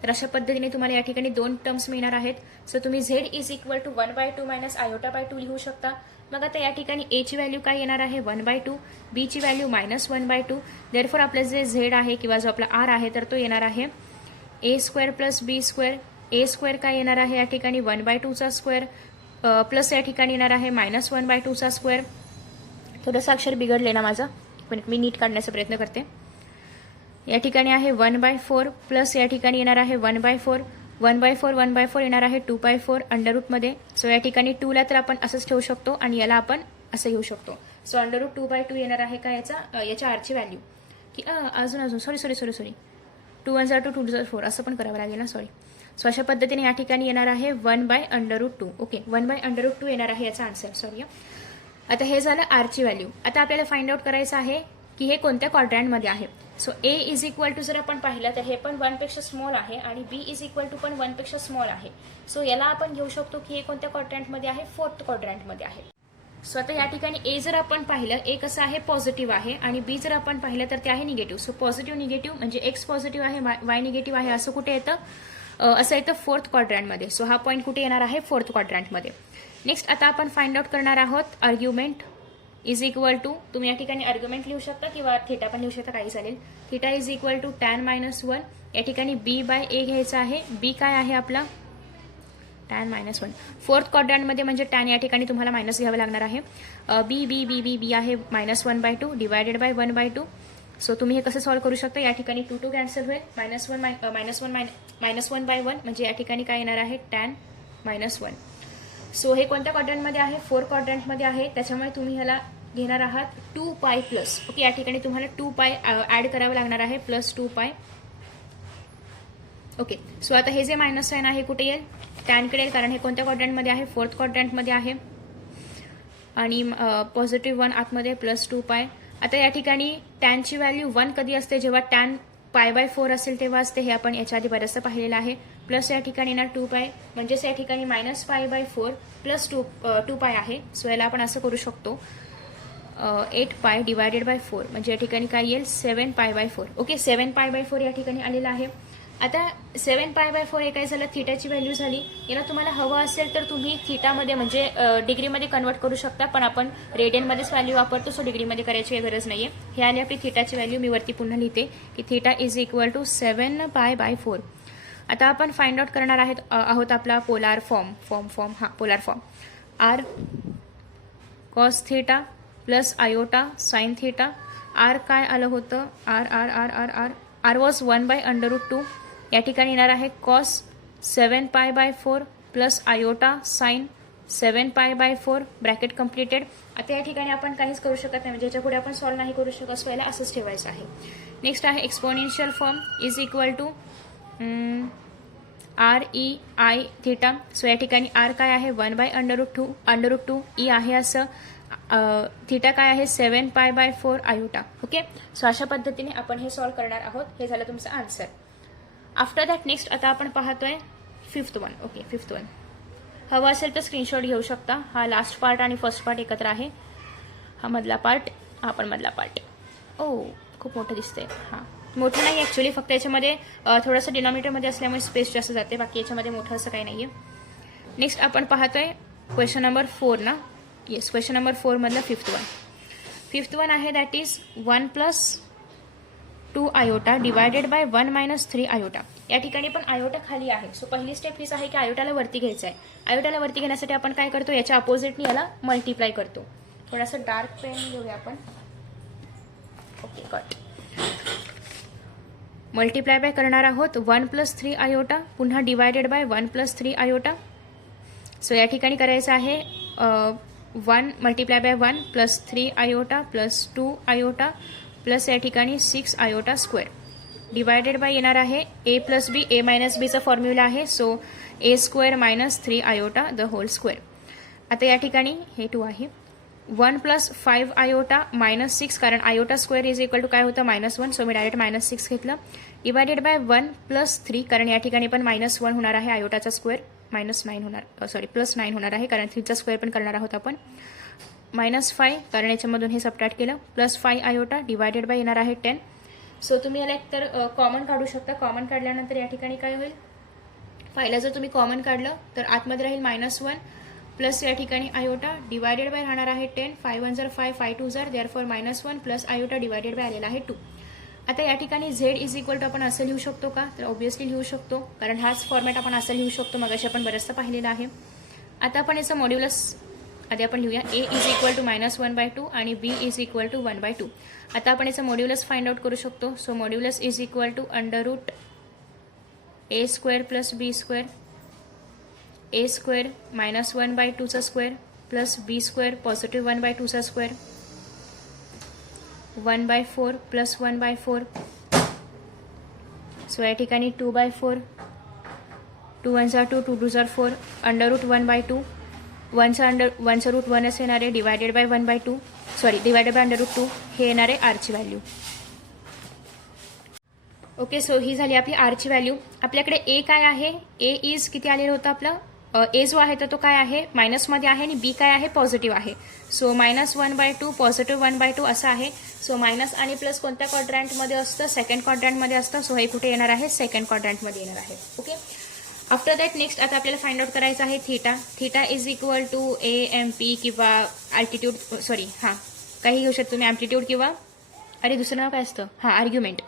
तर अशा पद्धतीने तुम्हाला या ठिकाणी 2 टर्म्स मिळणार आहेत. सो तुम्ही z is equal to 1/2 minus iota by 2 लिहू शकता. मग आता या ठिकाणी a ची व्हॅल्यू काय येणार आहे 1/2, b ची व्हॅल्यू -1/2. देअरफॉर आपलं जे z आहे किंवा जो आपला r आहे तर तो येणार आहे a² प्लस b². a² काय येणार आहे या ठिकाणी 1/2चा स्क्वेअर प्लस या ठिकाणी येणार आहे -1/2चा स्क्वेअर. थोडंसं अक्षर बिघडले ना माझं, पण मी नीट काढण्याचा प्रयत्न करते. या ठिकाणी आहे 1/4 प्लस या ठिकाणी येणार आहे 1/4. 1/4 येणार आहे 2/4 अंडररूटमध्ये. सो या ठिकाणी 2ला तर आपण असंच ठेवू शकतो आणि याला आपण असं घेऊ शकतो. सो अंडररूट 2/2 येणार आहे का याच्या आरची व्हॅल्यू की अजून सॉरी 2 1 2 2 4 असं पण करावं लागेल ना, सॉरी. सो अशा पद्धतीने या ठिकाणी येणार आहे 1/√2. ओके, 1/√2 येणार आहे याचा आन्सर. सॉरी. आता हे झालं आरची व्हॅल्यू. आता आपल्याला फाइंड आउट करायचं आहे की हे कोणत्या क्वाड्रंटमध्ये आहे. So a is equal to जर आपण पाहिलं तर हे पण 1 पेक्षा स्मॉल आहे आणि बी इज इक्वल टू पण 1 पेक्षा स्मॉल आहे. सो याला आपण घेऊ शकतो की हे कोणत्या क्वाड्रंटमध्ये आहे, 4th क्वाड्रंटमध्ये आहे. सो आता या ठिकाणी ए जर आपण पाहिलं, ए कसं आहे पॉझिटिव्ह आहे आणि बी जर आपण पाहिलं तर ते आहे निगेटिव्ह. सो पॉझिटिव्ह निगेटिव्ह म्हणजे एक्स पॉझिटिव्ह आहे, वाय निगेटिव्ह आहे, असं कुठे येतं, असं येतं 4th क्वाड्रंटमध्ये. सो हा पॉईंट कुठे येणार आहे 4th क्वाड्रंटमध्ये. नेक्स्ट आता आपण फाइंड आउट करणार आहोत आर्ग्युमेंट इज इक्वल टू, तुम्ही या ठिकाणी आर्ग्युमेंट लिहू शकता किंवा थिटा पण लिहू शकता, काही चालेल. Theta is equal to tan -1. या ठिकाणी बी बाय ए घ्यायचा आहे. बी काय आहे आपला tan -1. 4th क्वाड्रंटमध्ये म्हणजे tan या ठिकाणी तुम्हाला मायनस घ्यावं लागणार आहे. बी आहे -1/2 डिवायडेड बाय 1/2. सो तुम्ही हे कसं सॉल्व्ह करू शकता, या ठिकाणी 2 2 कॅन्सल होईल, -1/1 म्हणजे या ठिकाणी काय येणार आहे tan -1. सो हे कोणत्या क्वाड्रंटमध्ये आहे, 4 क्वाड्रंटमध्ये आहे. त्याच्यामुळे तुम्ही ह्याला घेणार आहात 2π प्लस. ओके, या ठिकाणी तुम्हाला 2π ऍड करावं लागणार आहे प्लस 2π. ओके, सो आता हे जे मायनस साइन आहे कुठे येईल, टॅनकडे येईल, कारण हे कोणत्या क्वाड्रंटमध्ये आहे 4th क्वाड्रंटमध्ये आहे आणि +1 आतमध्ये प्लस 2π. आता या ठिकाणी टॅनची व्हॅल्यू 1 कधी असते, जेव्हा टॅन π/4 असेल तेव्हा असते. हे आपण याच्या आधी बरंचसं पाहिलेलं आहे. प्लस या ठिकाणी येणार 2π, म्हणजेच या ठिकाणी -π/4 प्लस 2π आहे. सो याला आपण असं करू शकतो 8π डिवायडेड बाय 4 म्हणजे या ठिकाणी काय येईल 7π/4. ओके, 7π/4 या ठिकाणी आलेलं आहे. आता 7π/4 हे काय झालं, थिटाची व्हॅल्यू झाली. याला तुम्हाला हवं असेल तर तुम्ही थिटामध्ये म्हणजे डिग्रीमध्ये कन्वर्ट करू शकता, पण आपण रेडियनमध्येच व्हॅल्यू वापरतो, सो डिग्रीमध्ये करायची गरज नाहीये. हे आली आपली थिटाची व्हॅल्यू. मी वरती पुन्हा लिहिते की थिटा इज इक्वल टू 7π/4. आता आपण फाइंड आउट करणार आहोत आपला polar form polar form r cos theta plus iota sine theta. R काय आलं होतं, आर वॉज 1/√2. या ठिकाणी येणार आहे cos 7π/4 plus iota sine 7π/4 bracket completed. आता या ठिकाणी आपण काहीच करू शकत नाही, म्हणजे याच्या पुढे आपण सॉल्व्ह नाही करू शकत, सो याला असंच ठेवायचं आहे. नेक्स्ट आहे exponential form is equal to REI theta. So या ठिकाणी आर काय आहे 1/√2 ई आहे असं, थिटा काय आहे 7π/4 आयोटा. ओके, सो अशा पद्धतीने आपण हे सॉल्व्ह करणार आहोत. हे झालं तुमचं आन्सर. आफ्टर दॅट नेक्स्ट आता आपण पाहतोय 5th one. Okay, 5th one हवं असेल तर स्क्रीनशॉट घेऊ शकता. हा लास्ट पार्ट आणि फर्स्ट पार्ट एकत्र आहे. हा मधला पार्ट, हा पण मधला पार्ट. ओ खूप मोठं दिसतंय. हां, मोठं नाही ॲक्च्युली, फक्त याच्यामध्ये थोडंसं डिनॉमिनेटरमध्ये असल्यामुळे स्पेस जास्त जाते, बाकी याच्यामध्ये मोठं असं काही नाही आहे. नेक्स्ट आपण पाहतोय क्वेश्चन नंबर 4 ना. येस, क्वेश्चन नंबर 4 मधला 5th वन. 5th वन आहे that is 1 + 2 iota divided bye 1 - 3 iota. या ठिकाणी पण आयोटा खाली आहे. सो पहिली स्टेप हीच आहे की आयोटाला वरती घ्यायचं आहे. आयोटाला वरती घेण्यासाठी आपण काय करतो, याच्या अपोजिटनी याला मल्टिप्लाय करतो. थोडासा डार्क पेन घेऊया आपण. Okay, cut. मल्टिप्लाय बाय करणार आहोत 1 + 3 आयोटा, पुन्हा डिवायडेड बाय 1 + 3 आयोटा. सो या ठिकाणी करायचं आहे 1 multiply by 1 + 3 iota plus 2 iota plus या ठिकाणी 6 आयोटा स्क्वेअर डिवायडेड बाय येणार आहे a + b. a - b चा फॉर्म्युला आहे. So a² - 3 iota the whole square. आता या ठिकाणी हे 2 आहे. 1 प्लस 5 आयोटा मायनस 6, कारण iota square is equal to काय होतं -1, सो मी डायरेक्ट -6 घेतलं, डिवायडेड बाय 1 प्लस 3, कारण या ठिकाणी पण -1 होणार आहे, आयोटाचा स्क्वेअर -9 होणार, +9 होणार आहे, कारण 3चा स्क्वेअर पण करणार आहोत आपण, -5, कारण याच्यामधून हे सबट्रॅक्ट केलं, +5 आयोटा डिवायडेड बाय येणार आहे 10. सो तुम्ही याला एकतर कॉमन काढू शकता. कॉमन काढल्यानंतर या ठिकाणी काय होईल, 5ला जर तुम्ही कॉमन काढलं तर आतमध्ये राहील -1 प्लस या ठिकाणी आयोटा डिवायडेड बाय राहणार आहे 10. 5 1 जर 5, 5 2 जर therefore -1 plus iota divided bye आलेला आहे 2. आता या ठिकाणी झेड इज इक्वल टू आपण असं लिहू शकतो का, तर ऑब्व्हियसली लिहू शकतो, कारण हाच फॉर्मॅट आपण असं लिहू शकतो, मग अशी आपण बरंचसं पाहिलेलं आहे. आता आपण याचं मॉड्युलस आधी आपण लिहूया, a इज इक्वल टू -1/2 आणि b इज इक्वल टू 1/2. आता आपण याचं मॉड्युलस फाइंड आउट करू शकतो. So modulus is equal to √a² plus b², a² -1/2चा स्क्वेअर प्लस b² पॉझिटिव्ह 1/2चा स्क्वेअर, 1/4 प्लस 1/4. सो या ठिकाणी 2/4, 2 1 जा 2, 2 2 जा 4, √1/2, 1चं रूट 1च येणार आहे, डिवायडेड बाय 1/2, डिवायडेड बाय √2, हे येणार आहे आरची व्हॅल्यू. ओके, सो ही झाली आपली आरची व्हॅल्यू. आपल्याकडे ए काय आहे, ए इज किती आलेलं होतं आपलं, ए जो आहे तर तो काय आहे मायनसमध्ये आहे, आणि बी काय आहे पॉझिटिव्ह आहे. सो -1/2 पॉझिटिव्ह 1/2 असं आहे. सो मायनस आणि प्लस कोणत्या क्वाड्रंटमध्ये असतं, सेकंड क्वाड्रंटमध्ये असतं. सो हे कुठे येणार आहे, सेकंड क्वाड्रंटमध्ये येणार आहे. ओके, आफ्टर दॅट नेक्स्ट आता आपल्याला फाइंड आउट करायचं आहे theta. Theta is equal to AMP किंवा अल्टिट्यूड, काही घेऊ शकतो तुम्ही, अँप्लिट्यूड किंवा दुसरं नाव काय असतं, आर्ग्युमेंट,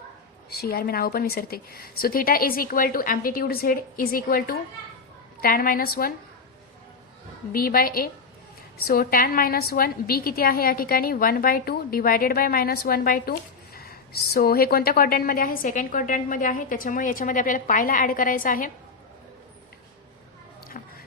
मी नाव पण विसरते. So theta is equal to amplitude Z is equal to tan -1 b by a. So tan -1 b किती आहे या ठिकाणी 1/2 डिवायडेड बाय -1/2. सो हे कोणत्या क्वाड्रंटमध्ये आहे, सेकंड क्वाड्रंटमध्ये आहे, त्याच्यामुळे याच्यामध्ये आपल्याला पायला ऍड करायचं आहे.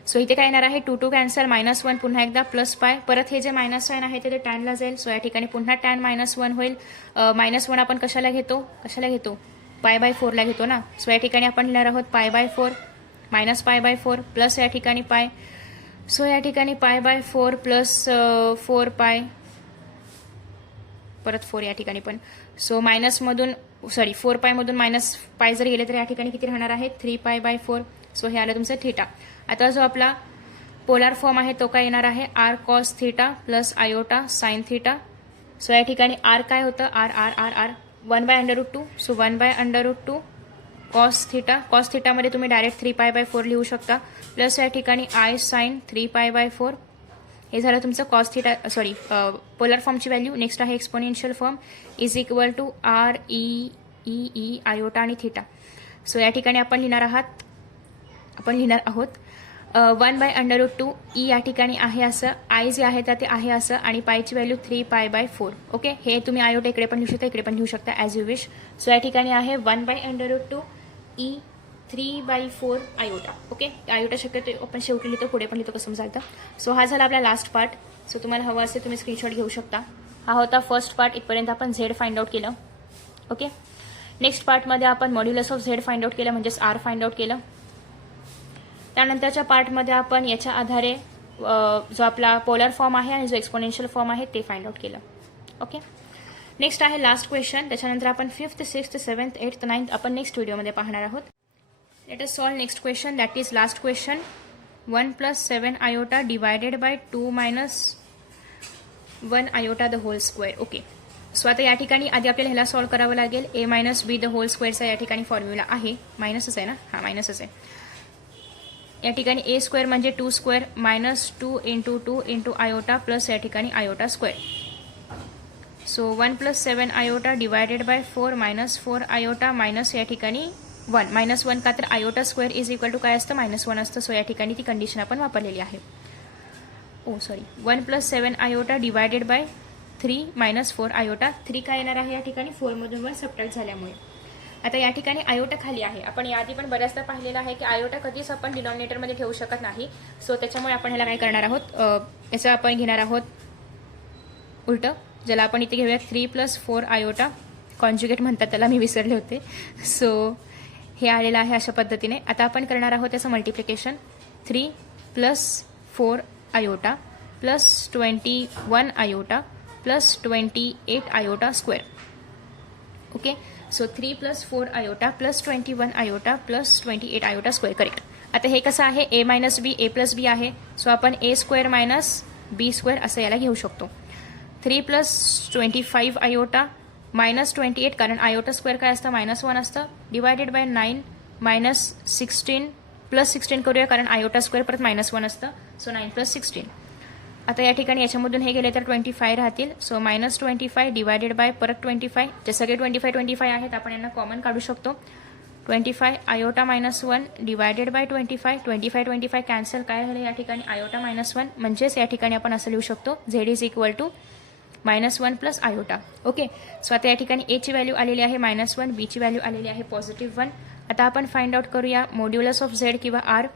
सो इथे काय येणार आहे, 2 2 कॅन्सल, -1 पुन्हा एकदा प्लस पाय, परत हे जे मायनस साइन आहे ते टॅनला जाईल. सो या ठिकाणी पुन्हा tan -1 होईल. -1 आपण कशाला घेतो, π/4 ला घेतो ना. सो या ठिकाणी आपण लिहिणार आहोत π/4 -π/4 प्लस या ठिकाणी पाय. सो या ठिकाणी π/4 प्लस 4π, परत 4 या ठिकाणी पण. सो मायनसमधून 4π मधून मायनस पाय जर गेले तर या ठिकाणी किती राहणार आहे, 3π/4. सो हे आलं तुमचं थीटा. आता जो आपला पोलार फॉर्म आहे तो काय येणार आहे, r cos theta plus iota sine theta. So या ठिकाणी r काय होतं, r 1/√2. सो 1/√2 कॉस थीटामध्ये तुम्ही डायरेक्ट 3π/4 लिहू शकता, प्लस या ठिकाणी i साइन 3π/4. हे झालं तुमचं कॉस थीटा, पोलर फॉर्मची व्हॅल्यू. नेक्स्ट आहे exponential form is equal to r e iota आणि थीटा. सो या ठिकाणी आपण लिहिणार आहोत 1/√2 e या ठिकाणी आहे असं, आय जे आहे ते आहे असं, आणि पायची व्हॅल्यू 3π/4. ओके, हे तुम्ही आयोटा इकडे पण लिहू शकता, इकडे पण लिहू शकता ॲज यू विश. सो या ठिकाणी आहे 1/√2 e 3/4 आयोटा. ओके, आयोटा शक्यतो आपण शेवटी लिहितो, पुढे पण लिहितो, कसं चालतं. सो हा झाला आपला लास्ट पार्ट. सो तुम्हाला हवं असेल तुम्ही स्क्रीनशॉट घेऊ शकता. हा होता फर्स्ट पार्ट. इथपर्यंत आपण झेड फाइंड आउट केलं. ओके, नेक्स्ट पार्टमध्ये आपण modulus of Z find out केलं, म्हणजेच आर फाइंड आउट केलं. त्यानंतरच्या पार्टमध्ये आपण याच्या आधारे जो आपला पोलर फॉर्म आहे आणि जो एक्सपोनेन्शियल फॉर्म आहे ते फाइंड आउट केलं. ओके, नेक्स्ट आहे लास्ट क्वेश्चन. त्याच्यानंतर आपण 5th 6th 7th 8th 9th आपण नेक्स्ट व्हिडिओमध्ये पाहणार आहोत. Let us solve next question, that is last question. 1 + 7 iota divided by 2 - 1 iota the whole square. Okay, so आता या ठिकाणी आधी आपल्याला ह्याला सॉल्व करावं लागेल. a - b द होल स्क्वेअरचा या ठिकाणी फॉर्म्युला आहे, मायनसच आहे ना, मायनसच आहे. या ठिकाणी a² म्हणजे 2² -2 × 2 × आयोटा प्लस या ठिकाणी iota square. So 1 + 7 iota divided by 4 - 4 iota minus या ठिकाणी 1 -1 का तर iota square is equal to काय असतं, -1 असतं. सो या ठिकाणी ती कंडिशन आपण वापरलेली आहे. 1 + 7 आयोटा डिवायडेड बाय 3 - 4 आयोटा. 3 काय येणार आहे या ठिकाणी 4 मधून 1 सबट्रॅक्ट झाल्यामुळे. आता या ठिकाणी आयोटा खाली आहे. आपण याआधी पण बऱ्याचदा पाहिलेलं आहे की आयोटा कधीच आपण डिनॉमिनेटरमध्ये ठेवू शकत नाही. सो त्याच्यामुळे आपण ह्याला काय करणार आहोत, याचं आपण घेणार आहोत उलटं, ज्याला आपण इथे घेऊया 3 + 4 आयोटा. कॉन्ज्युगेट म्हणतात त्याला, मी विसरले होते. सो हे आलेलं आहे अशा पद्धतीने. आता आपण करणार आहोत याचं multiplication. 3 + 4 iota plus 21 iota plus 28 iota square. Okay, so 3 + 4 iota plus 21 iota plus 28 iota square. Correct. आता हे कसं आहे, ए मायनस बी ए प्लस बी आहे, सो आपण ए स्क्वेअर मायनस बी स्क्वेअर असं याला घेऊ शकतो. 3 + 25 आयोटा मायनस 28, कारण आयोटा स्क्वेअर काय असतं, -1 असतं, डिवायडेड बाय 9 मायनस 16 प्लस 16 करूया, कारण आयोटा स्क्वेअर परत -1 असतं, सो 9 + 16. आता या ठिकाणी याच्यामधून हे गेले तर 25 राहतील, सो -25 डिवायडेड बाय परत 25. जे सगळे 25 आहेत आपण यांना कॉमन काढू शकतो. 25 आयोटा -1 डिवायडेड बाय 25 कॅन्सल. काय झालं या ठिकाणी, आयोटा -1, म्हणजेच या ठिकाणी आपण असं लिहू शकतो z is equal to -1 plus iota. Okay, so आता या ठिकाणी ए ची व्हॅल्यू आलेली आहे -1, बी ची व्हॅल्यू आलेली आहे +1. आता आपण फाइंड आउट करूया मॉड्युलस ऑफ झेड किंवा r.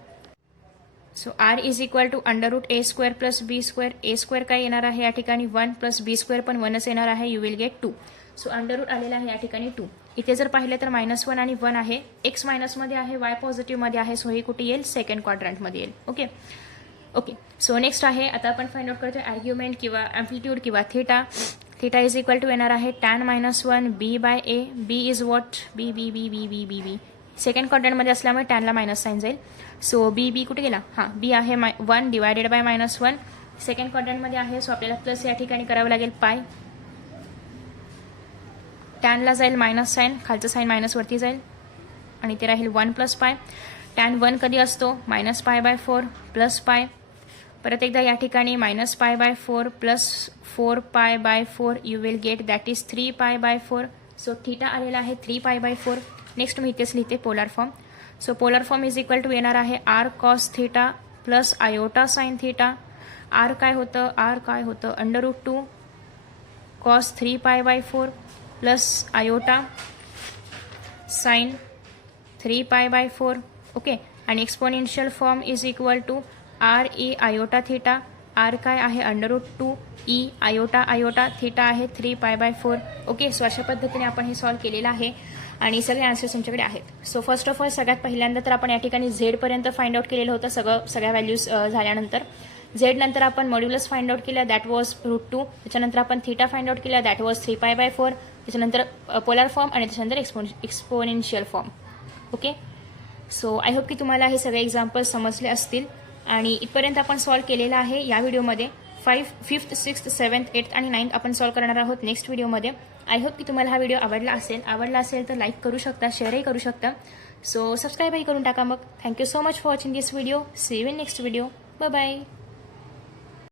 So r is equal to √a² plus b². a² काय येणार आहे या ठिकाणी 1 प्लस b² पण 1च येणार आहे, you will gate 2. So under root आलेला आहे या ठिकाणी 2. इथे जर पाहिलं तर -1 आणि 1 आहे, एक्स मायनसमध्ये आहे, वाय पॉझिटिव्हमध्ये आहे, सो हे कुठे येईल, सेकंड क्वाड्रंटमध्ये येईल. ओके ओके, सो नेक्स्ट आहे, आता आपण फाइंड आउट करतो आर्ग्युमेंट किंवा ॲम्प्लिट्यूड किंवा theta. Theta is equal to येणार आहे tan -1 b बाय a. B is what, b b b b b b b second क्वाड्रंटमध्ये असल्यामुळे टॅनला मायनस साईन जाईल, सो बी बी कुठे गेला, हां बी आहे 1 डिवायडेड बाय -1, सेकंड क्वाड्रंटमध्ये आहे, सो आपल्याला प्लस या ठिकाणी करावं लागेल पाय. टॅनला जाईल मायनस साईन, खालचं साईन मायनस वरती जाईल आणि ते राहील 1 + पाय. टॅन 1 कधी असतो, -π/4 प्लस पाय. परत एकदा या ठिकाणी -π/4 plus 4π/4, you will get that is 3π/4. So theta आलेला आहे 3π/4. नेक्स्ट मी इथेच लिहिते polar form. So polar form is equal to येणार आहे r cos theta plus iota sine theta. r काय होतं, √2 cos 3π/4 plus iota sine 3π/4. Okay, आणि exponential form is equal to r e iota theta. r काय आहे √2 e iota theta आहे 3π/4. Okay, so अशा पद्धतीने आपण हे सॉल्व्ह केलेलं आहे आणि सगळे आन्सर्स तुमच्याकडे आहेत. सो फर्स्ट ऑफ ऑल सगळ्यात पहिल्यांदा तर आपण या ठिकाणी झेडपर्यंत फाइंड आउट केलेलं होतं, सगळ्या व्हॅल्यूज झाल्यानंतर. झेड नंतर आपण मॉड्युलस फाइंड आउट केला, दॅट वॉज √2. त्याच्यानंतर आपण थिटा फाइंड आउट केला, दॅट वॉज 3π/4. त्याच्यानंतर पोलार फॉर्म आणि त्याच्यानंतर exponential form. Okay, so I hope की तुम्हाला हे सगळे एक्झाम्पल्स समजले असतील आणि इथपर्यंत आपण सॉल्व्ह केलेलं आहे. या व्हिडिओमध्ये 5th, 6th, 7th, 8th आणि 9th आपण सॉल्व्ह करणार आहोत नेक्स्ट व्हिडिओमध्ये. आय होप की तुम्हाला हा व्हिडिओ आवडला असेल तर लाईक करू शकता, शेअरही करू शकता. सो सबस्क्राईबही करून टाका मग. Thank you so much for watching this video. See you in next video. Bye bye.